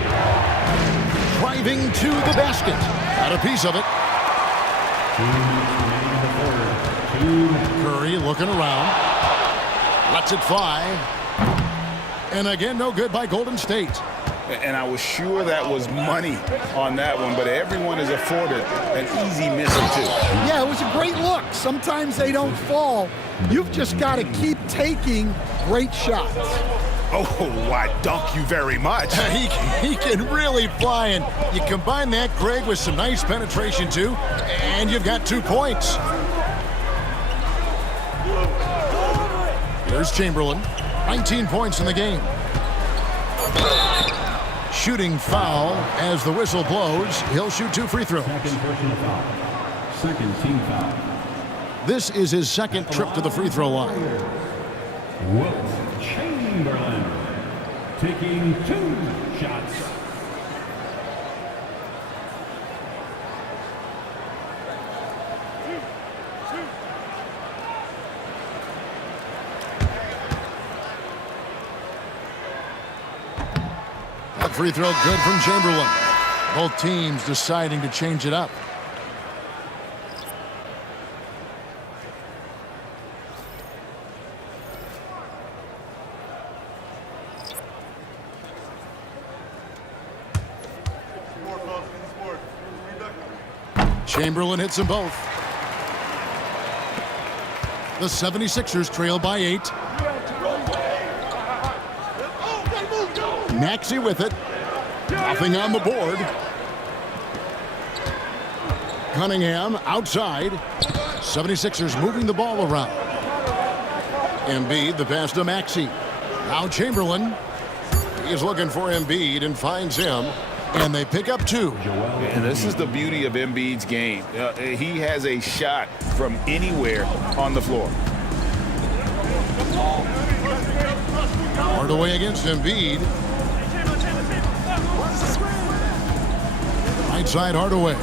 Driving to the basket. Got a piece of it. Curry looking around. Lets it fly. And again, no good by Golden State. And I was sure that was money on that one, but everyone is afforded an easy miss or two. Yeah, it was a great look. Sometimes they don't fall. You've just got to keep taking great shots. Oh, why, dunk you very much. He can really fly, and you combine that, Greg, with some nice penetration, too, and you've got 2 points. Here's Chamberlain. 19 points in the game. Shooting foul as the whistle blows. He'll shoot 2 free throws. Second personal foul. Second team foul. This is his second trip to the free throw line. Wilt Chamberlain taking 2 shots. That free throw good from Chamberlain. Both teams deciding to change it up. Chamberlain hits them both. The 76ers trail by 8. Maxey with it. Nothing on the board. Cunningham outside. 76ers moving the ball around. Embiid, the pass to Maxey. Now Chamberlain. He is looking for Embiid and finds him. And they pick up 2. And this is the beauty of Embiid's game. He has a shot from anywhere on the floor. Hardaway against Embiid. Right side Hardaway.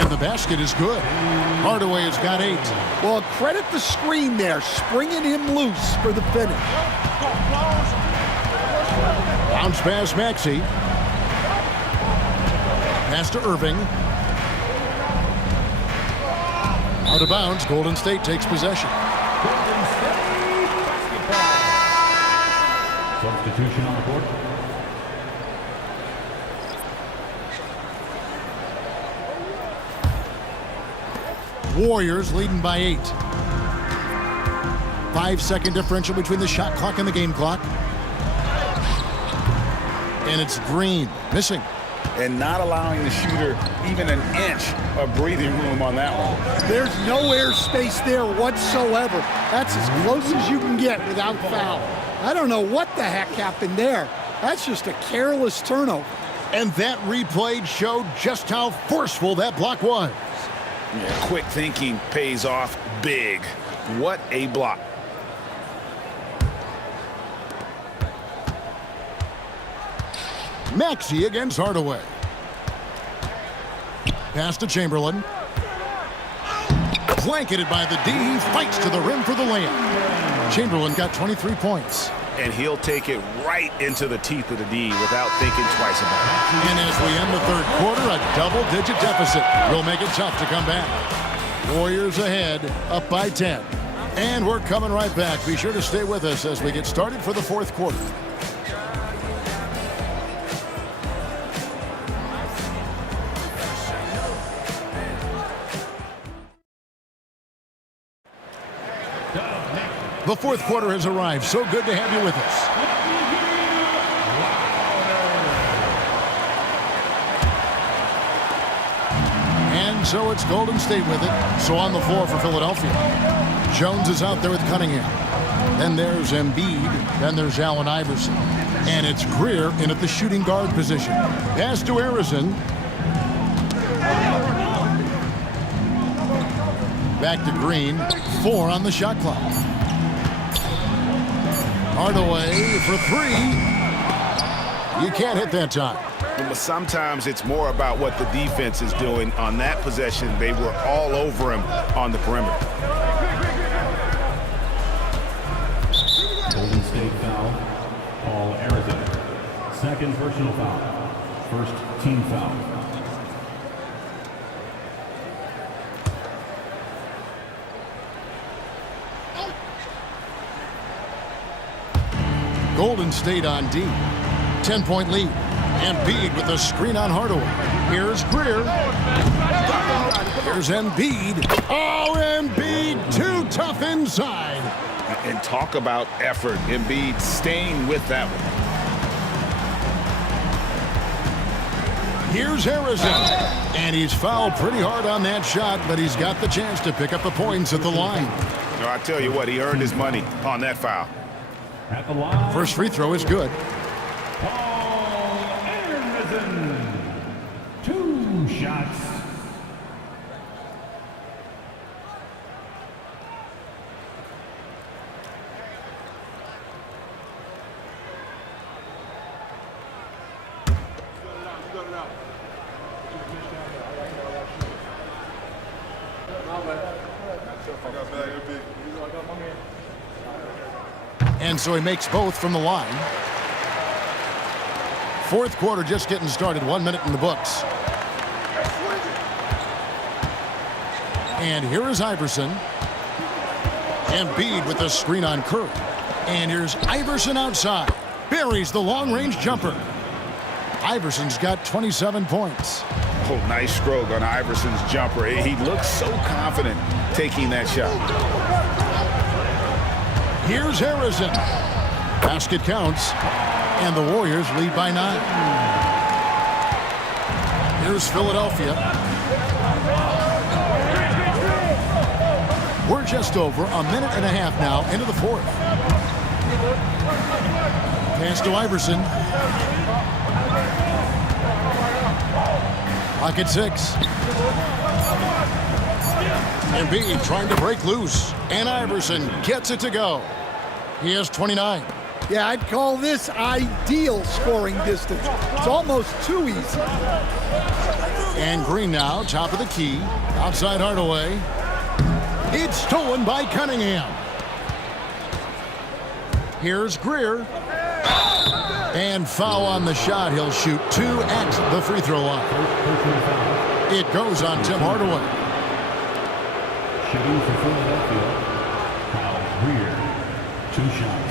And the basket is good. Hardaway has got 8. Well, credit the screen there, springing him loose for the finish. Bounce pass Maxey. Pass to Irving. Out of bounds. Golden State takes possession. Substitution on the court. Warriors leading by 8. 5-second differential between the shot clock and the game clock. And it's Green missing. And not allowing the shooter even an inch of breathing room on that one. There's no air space there whatsoever. That's as close as you can get without foul. I don't know what the heck happened there. That's just a careless turnover. And that replay showed just how forceful that block was. Yeah, quick thinking pays off big. What a block. Maxey against Hardaway. Pass to Chamberlain. Blanketed by the D. He fights to the rim for the layup. Chamberlain got 23 points. And he'll take it right into the teeth of the D without thinking twice about it. And as we end the third quarter, a double-digit deficit will make it tough to come back. Warriors ahead, up by 10. And we're coming right back. Be sure to stay with us as we get started for the fourth quarter. The fourth quarter has arrived. So good to have you with us. And so it's Golden State with it. So on the floor for Philadelphia. Jones is out there with Cunningham. Then there's Embiid. Then there's Allen Iverson. And it's Greer in at the shooting guard position. Pass to Harrison. Back to Green. 4 on the shot clock. Hardaway for 3. You can't hit that time. But sometimes it's more about what the defense is doing. On that possession, they were all over him on the perimeter. Golden State foul. Paul Arizona. Second personal foul. First team foul. Golden State on D. 10-point lead. Embiid with a screen on Hardaway. Here's Greer. Here's Embiid. Oh, Embiid too tough inside. And talk about effort. Embiid staying with that one. Here's Harrison. And he's fouled pretty hard on that shot, but he's got the chance to pick up the points at the line. No, I tell you what, he earned his money on that foul. At the line, First free throw is good. Paul Anderson. 2 shots. And so he makes both from the line. Fourth quarter just getting started. 1 minute in the books. And here is Iverson. Embiid with the screen on Curry. And here's Iverson outside. Buries the long-range jumper. Iverson's got 27 points. Oh, nice stroke on Iverson's jumper. He looks so confident taking that shot. Here's Harrison. Basket counts. And the Warriors lead by 9. Here's Philadelphia. We're just over a minute and a half now into the fourth. Pass to Iverson. Clock at 6. Embiid trying to break loose. And Iverson gets it to go. He has 29. Yeah, I'd call this ideal scoring distance. It's almost too easy. And Green now, top of the key. Outside Hardaway. It's stolen by Cunningham. Here's Greer. And foul on the shot. He'll shoot 2 at the free throw line. It goes on Tim Hardaway. Shooting for Philadelphia, Kyle Greer. 2 shots.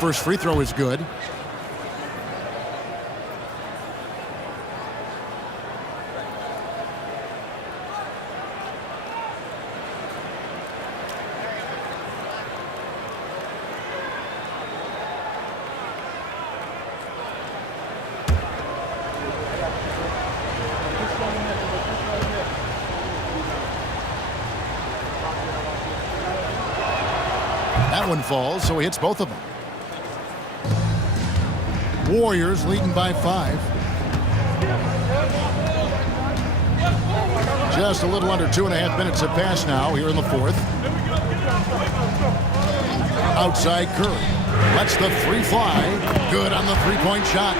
First free throw is good. That one falls, so he hits both of them. Warriors leading by 5. Just a little under 2.5 minutes have passed now here in the fourth. Outside Curry. Lets the 3 fly. Good on the 3-point shot.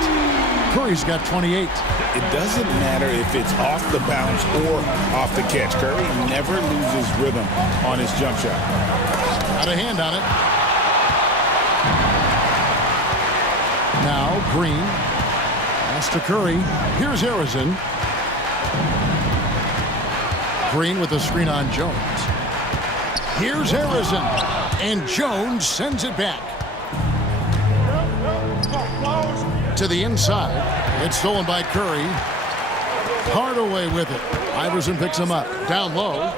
Curry's got 28. It doesn't matter if it's off the bounce or off the catch. Curry never loses rhythm on his jump shot. Got a hand on it. Now Green. Pass to Curry. Here's Harrison. Green with the screen on Jones. Here's Harrison. And Jones sends it back. To the inside. It's stolen by Curry. Hardaway with it. Iverson picks him up. Down low.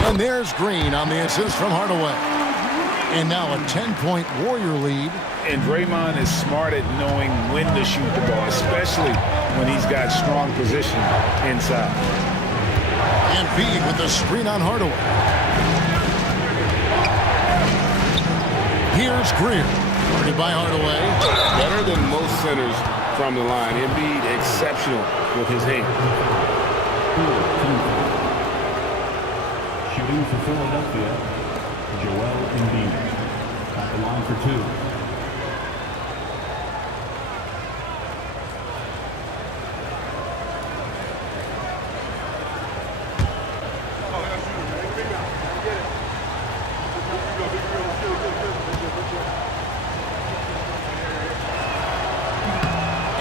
And there's Green on the assist from Hardaway. And now a 10-point Warrior lead. And Draymond is smart at knowing when to shoot the ball, especially when he's got strong position inside. And Embiid with the screen on Hardaway. Here's Greer. Guarded by Hardaway. Better than most centers from the line. Embiid exceptional with his hand. Shooting for Philadelphia, Joel Embiid. At the line for 2.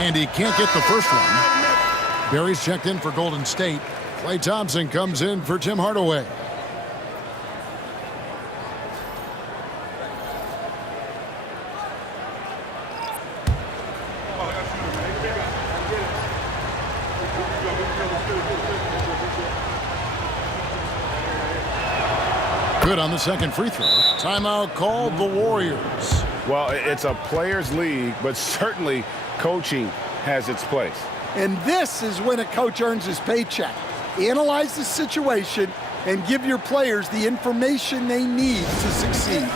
And he can't get the first one. Barry's checked in for Golden State. Klay Thompson comes in for Tim Hardaway. Good on the second free throw. Timeout called the Warriors. Well, it's a players' league, but certainly coaching has its place. And this is when a coach earns his paycheck. Analyze the situation and give your players the information they need to succeed.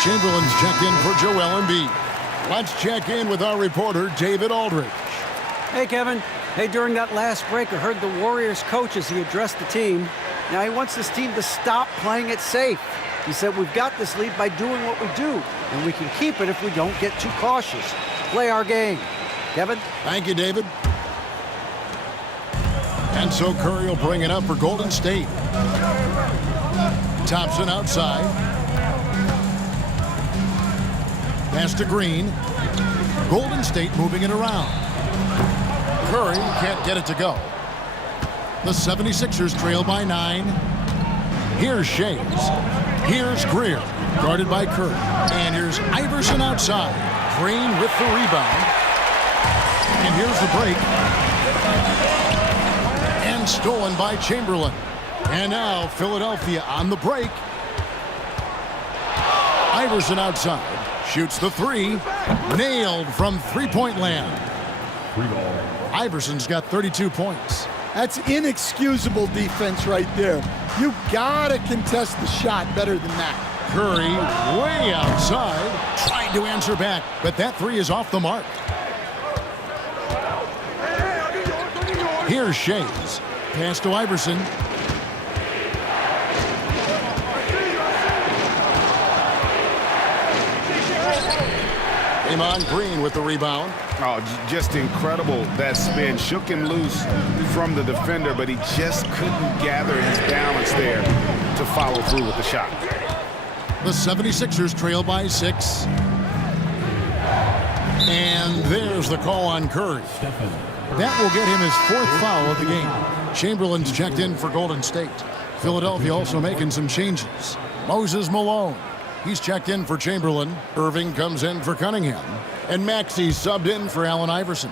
Chamberlain's checked in for Joel Embiid. Let's check in with our reporter, David Aldridge. Hey, Kevin. Hey, during that last break, I heard the Warriors coach as he addressed the team. Now he wants this team to stop playing it safe. He said, we've got this lead by doing what we do, and we can keep it if we don't get too cautious. Play our game. Kevin? Thank you, David. And so Curry will bring it up for Golden State. Thompson outside. Pass to Green. Golden State moving it around. Curry can't get it to go. The 76ers trail by 9. Here's Shays. Here's Greer, guarded by Curry. And here's Iverson outside. Green with the rebound. And here's the break. And stolen by Chamberlain. And now Philadelphia on the break. Iverson outside. Shoots the three. Nailed from three-point land. Iverson's got 32 points. That's inexcusable defense right there. You gotta contest the shot better than that. Curry way outside. Tried to answer back, but that three is off the mark. Here's Shays. Pass to Iverson. Draymond Green with the rebound. Oh, just incredible. That spin shook him loose from the defender, but he just couldn't gather his balance there to follow through with the shot. The 76ers trail by 6. And there's the call on Curry. That will get him his 4th foul of the game. Chamberlain's checked in for Golden State. Philadelphia also making some changes. Moses Malone. He's checked in for Chamberlain. Irving comes in for Cunningham. And Maxey subbed in for Allen Iverson.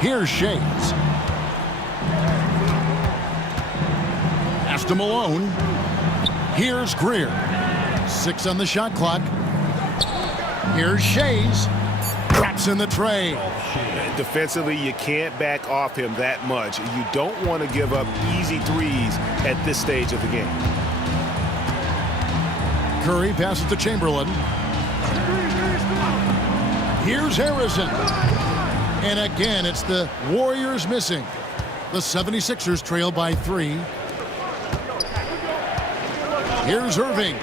Here's Shays. Pass to Malone. Here's Greer. 6 on the shot clock. Here's Shays. Drops in the tray. Defensively, you can't back off him that much. You don't want to give up easy threes at this stage of the game. Curry passes to Chamberlain. Here's Harrison. And again, it's the Warriors missing. The 76ers trail by 3. Here's Irving.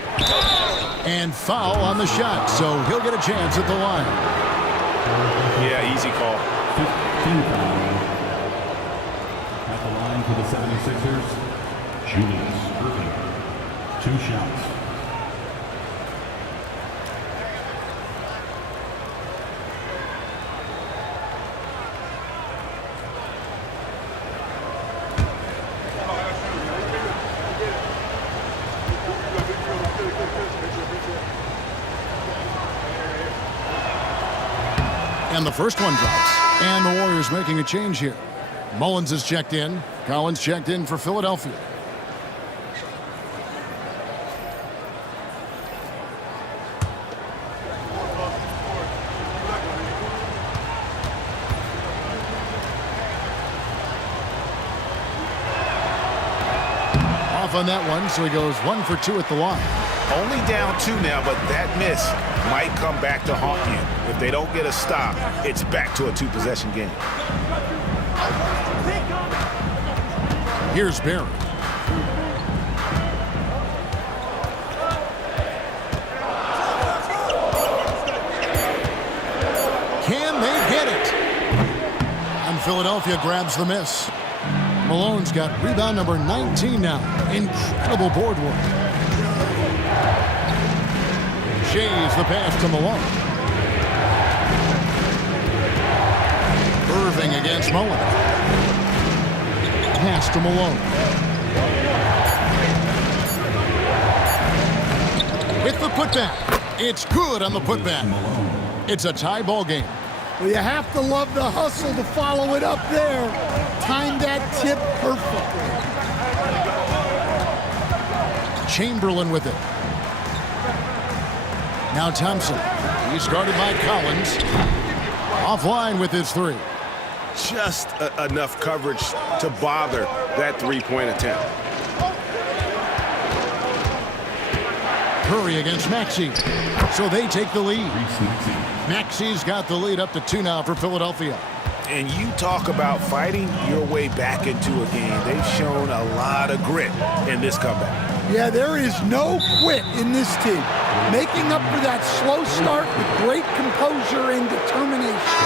And foul on the shot, so he'll get a chance at the line. Yeah, easy call. 15 foul. At the line for the 76ers, Julius Irving. 2 shots. And the first one drops. And the Warriors making a change here. Mullins is checked in. Collins checked in for Philadelphia. Off on that one, so he goes 1 for 2 at the line. Only down 2 now, but that miss might come back to haunt you. If they don't get a stop, it's back to a 2-possession game. Here's Barry. Can they get it? And Philadelphia grabs the miss. Malone's got rebound number 19 now. Incredible board work. Shays the pass to Malone. Irving against Mullen. Pass to Malone. With the putback. It's good on the putback. It's a tie ball game. Well, you have to love the hustle to follow it up there. Timed that tip perfectly. Chamberlain with it. Now Thompson. He's guarded by Collins. Offline with his 3. Just enough coverage to bother that 3-point attempt. Curry against Maxey. So they take the lead. Maxey's got the lead up to 2 now for Philadelphia. And you talk about fighting your way back into a game. They've shown a lot of grit in this comeback. Yeah, there is no quit in this team. Making up for that slow start with great composure and determination.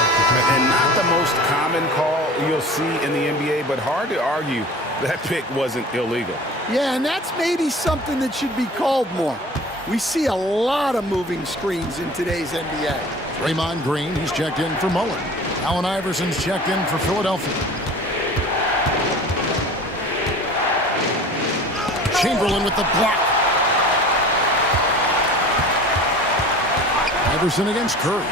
And not the most common call you'll see in the NBA, but hard to argue that pick wasn't illegal. Yeah, and that's maybe something that should be called more. We see a lot of moving screens in today's NBA. Draymond Green, he's checked in for Mullen. Allen Iverson's checked in for Philadelphia. Chamberlain with the block. Iverson against Curry.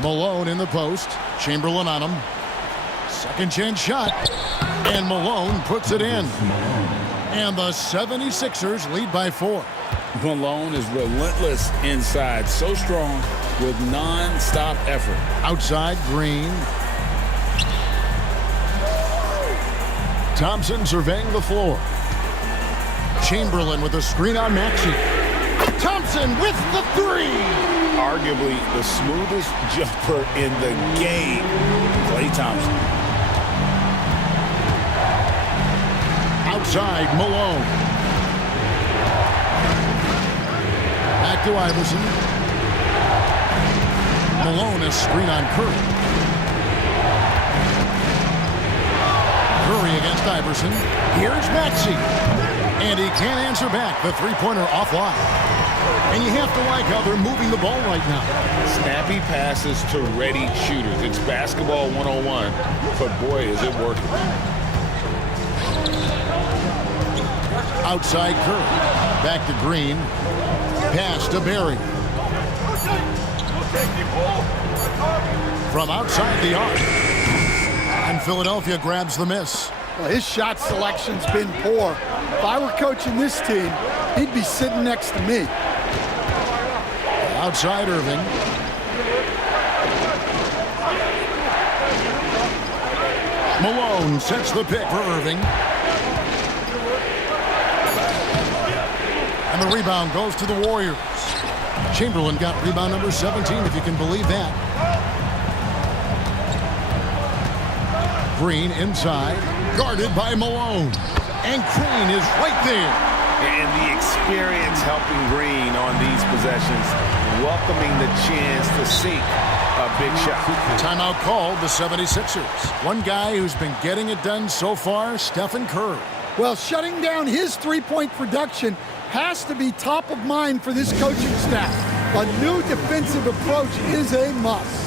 Malone in the post. Chamberlain on him. Second chance shot. And Malone puts it in. And the 76ers lead by 4. Malone is relentless inside, so strong with non-stop effort. Outside, Green. Thompson surveying the floor. Chamberlain with a screen on Maxey. Thompson with the 3. Arguably the smoothest jumper in the game, Klay Thompson. Outside, Malone. Back to Iverson. Malone a screen on Curry. Curry against Iverson. Here's Maxey. And he can't answer back. The 3-pointer offline. And you have to like how they're moving the ball right now. Snappy passes to ready shooters. It's basketball 101, but boy, is it working. Outside Curry. Back to Green. Pass to Barry. From outside the arc. And Philadelphia grabs the miss. Well, his shot selection's been poor. If I were coaching this team, he'd be sitting next to me. Outside Irving. Malone sets the pick for Irving. And the rebound goes to the Warriors. Chamberlain got rebound number 17, if you can believe that. Green inside, guarded by Malone. And Green is right there. And the experience helping Green on these possessions, welcoming the chance to sink a big shot. Timeout called the 76ers. One guy who's been getting it done so far, Stephen Curry. Well, shutting down his 3-point production has to be top of mind for this coaching staff. A new defensive approach is a must.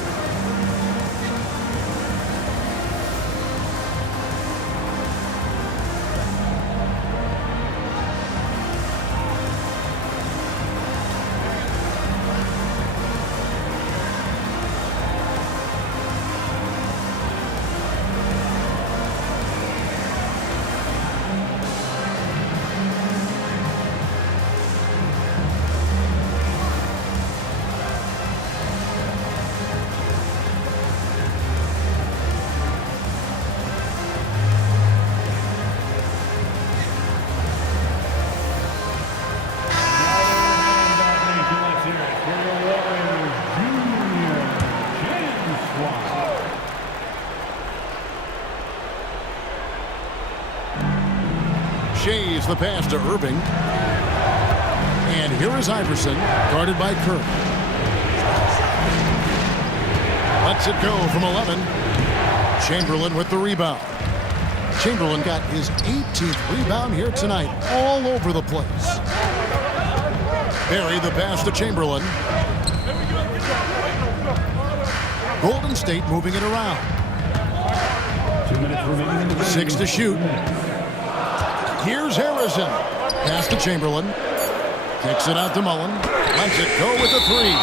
Ricochets the pass to Irving. And here is Iverson, guarded by Curry. Lets it go from 11. Chamberlain with the rebound. Chamberlain got his 18th rebound here tonight, all over the place. Barry the pass to Chamberlain. Golden State moving it around. 2 minutes remaining in the game. 6 to shoot. Here's Harrison. Pass to Chamberlain. Kicks it out to Mullen. Lets it go with the three.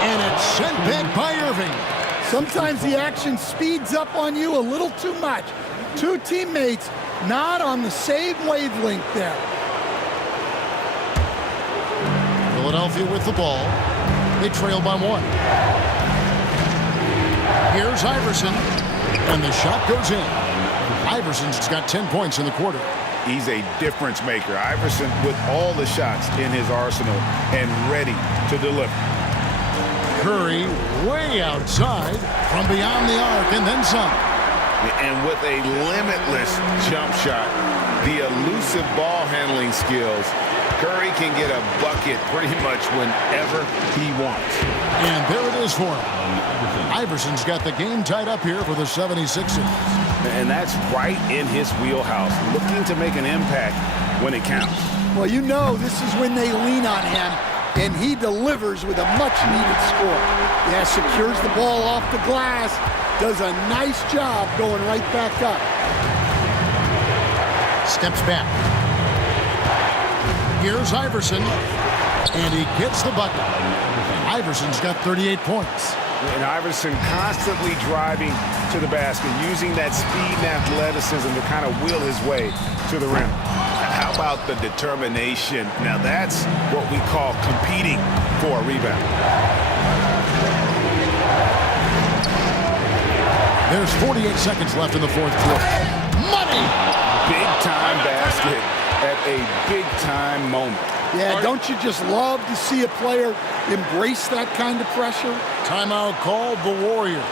And it's sent back by Irving. Sometimes the action speeds up on you a little too much. Two teammates not on the same wavelength there. Philadelphia with the ball. They trail by 1. Here's Iverson. And the shot goes in. Iverson's got 10 points in the quarter. He's a difference maker. Iverson with all the shots in his arsenal and ready to deliver. Curry way outside from beyond the arc and then some. And with a limitless jump shot, the elusive ball handling skills, Curry can get a bucket pretty much whenever he wants. And there it is for him. Iverson's got the game tied up here for the 76ers. And that's right in his wheelhouse, looking to make an impact when it counts. Well, you know this is when they lean on him, and he delivers with a much-needed score. Yeah, secures the ball off the glass, does a nice job going right back up. Steps back. Here's Iverson, and he gets the bucket. Iverson's got 38 points. And Iverson constantly driving to the basket, using that speed and athleticism to kind of wheel his way to the rim. How about the determination? Now that's what we call competing for a rebound. There's 48 seconds left in the fourth quarter. Money! Big-time basket at a big-time moment. Yeah, don't you just love to see a player embrace that kind of pressure? Timeout called the Warriors.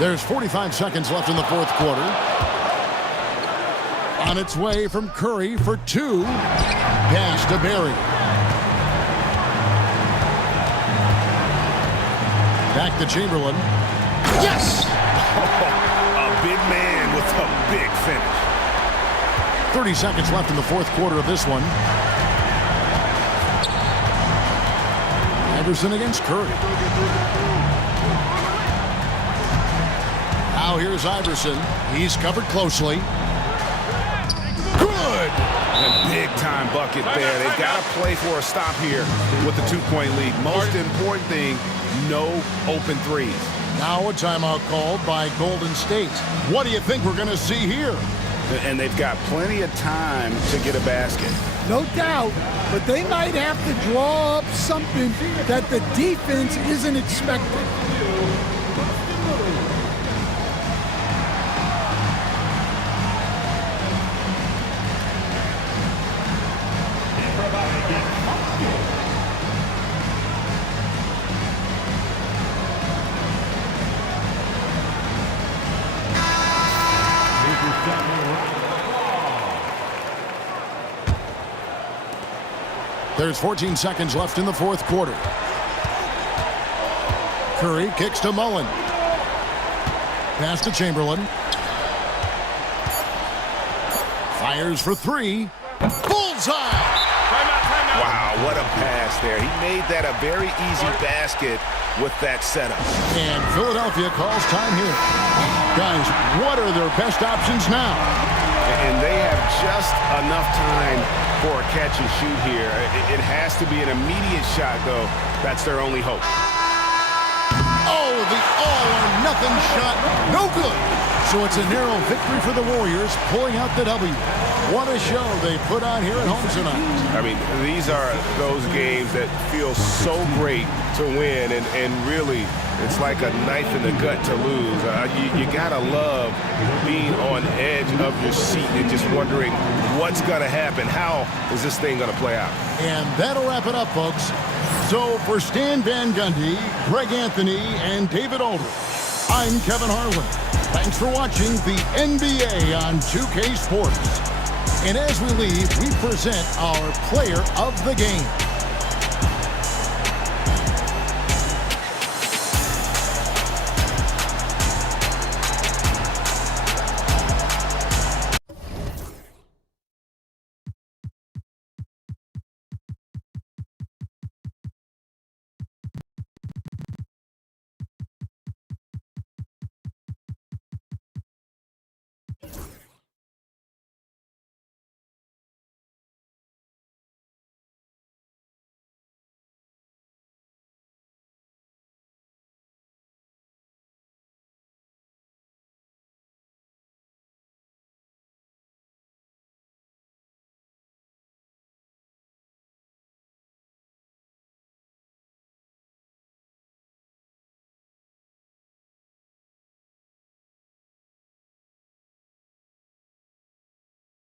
There's 45 seconds left in the fourth quarter. On its way from Curry for 2. Pass to Barry. Back to Chamberlain. Yes! A big man with a big finish. 30 seconds left in the fourth quarter of this one. Iverson against Curry. Now here's Iverson. He's covered closely. Good! A big-time bucket there. They've got to play for a stop here with the 2-point lead. Most important thing, no open threes. Now a timeout called by Golden State. What do you think we're going to see here? And they've got plenty of time to get a basket. No doubt, but they might have to draw up something that the defense isn't expecting. There's 14 seconds left in the fourth quarter. Curry kicks to Mullen. Pass to Chamberlain. Fires for three. Bullseye! Wow, what a pass there. He made that a very easy basket with that setup. And Philadelphia calls time here. Guys, what are their best options now? And they have just enough time for a catch and shoot here. It has to be an immediate shot, though. That's their only hope. Oh, the all-or-nothing shot. No good. So it's a narrow victory for the Warriors, pulling out the W. What a show they put on here at home tonight. I mean, these are those games that feel so great to win, and really, it's like a knife in the gut to lose. You gotta love being on edge of your seat and just wondering what's gonna happen. How is this thing gonna play out? And that'll wrap it up, folks. So for Stan Van Gundy, Greg Anthony, and David Aldridge, I'm Kevin Harlan. Thanks for watching the NBA on 2K Sports. And as we leave, we present our player of the game.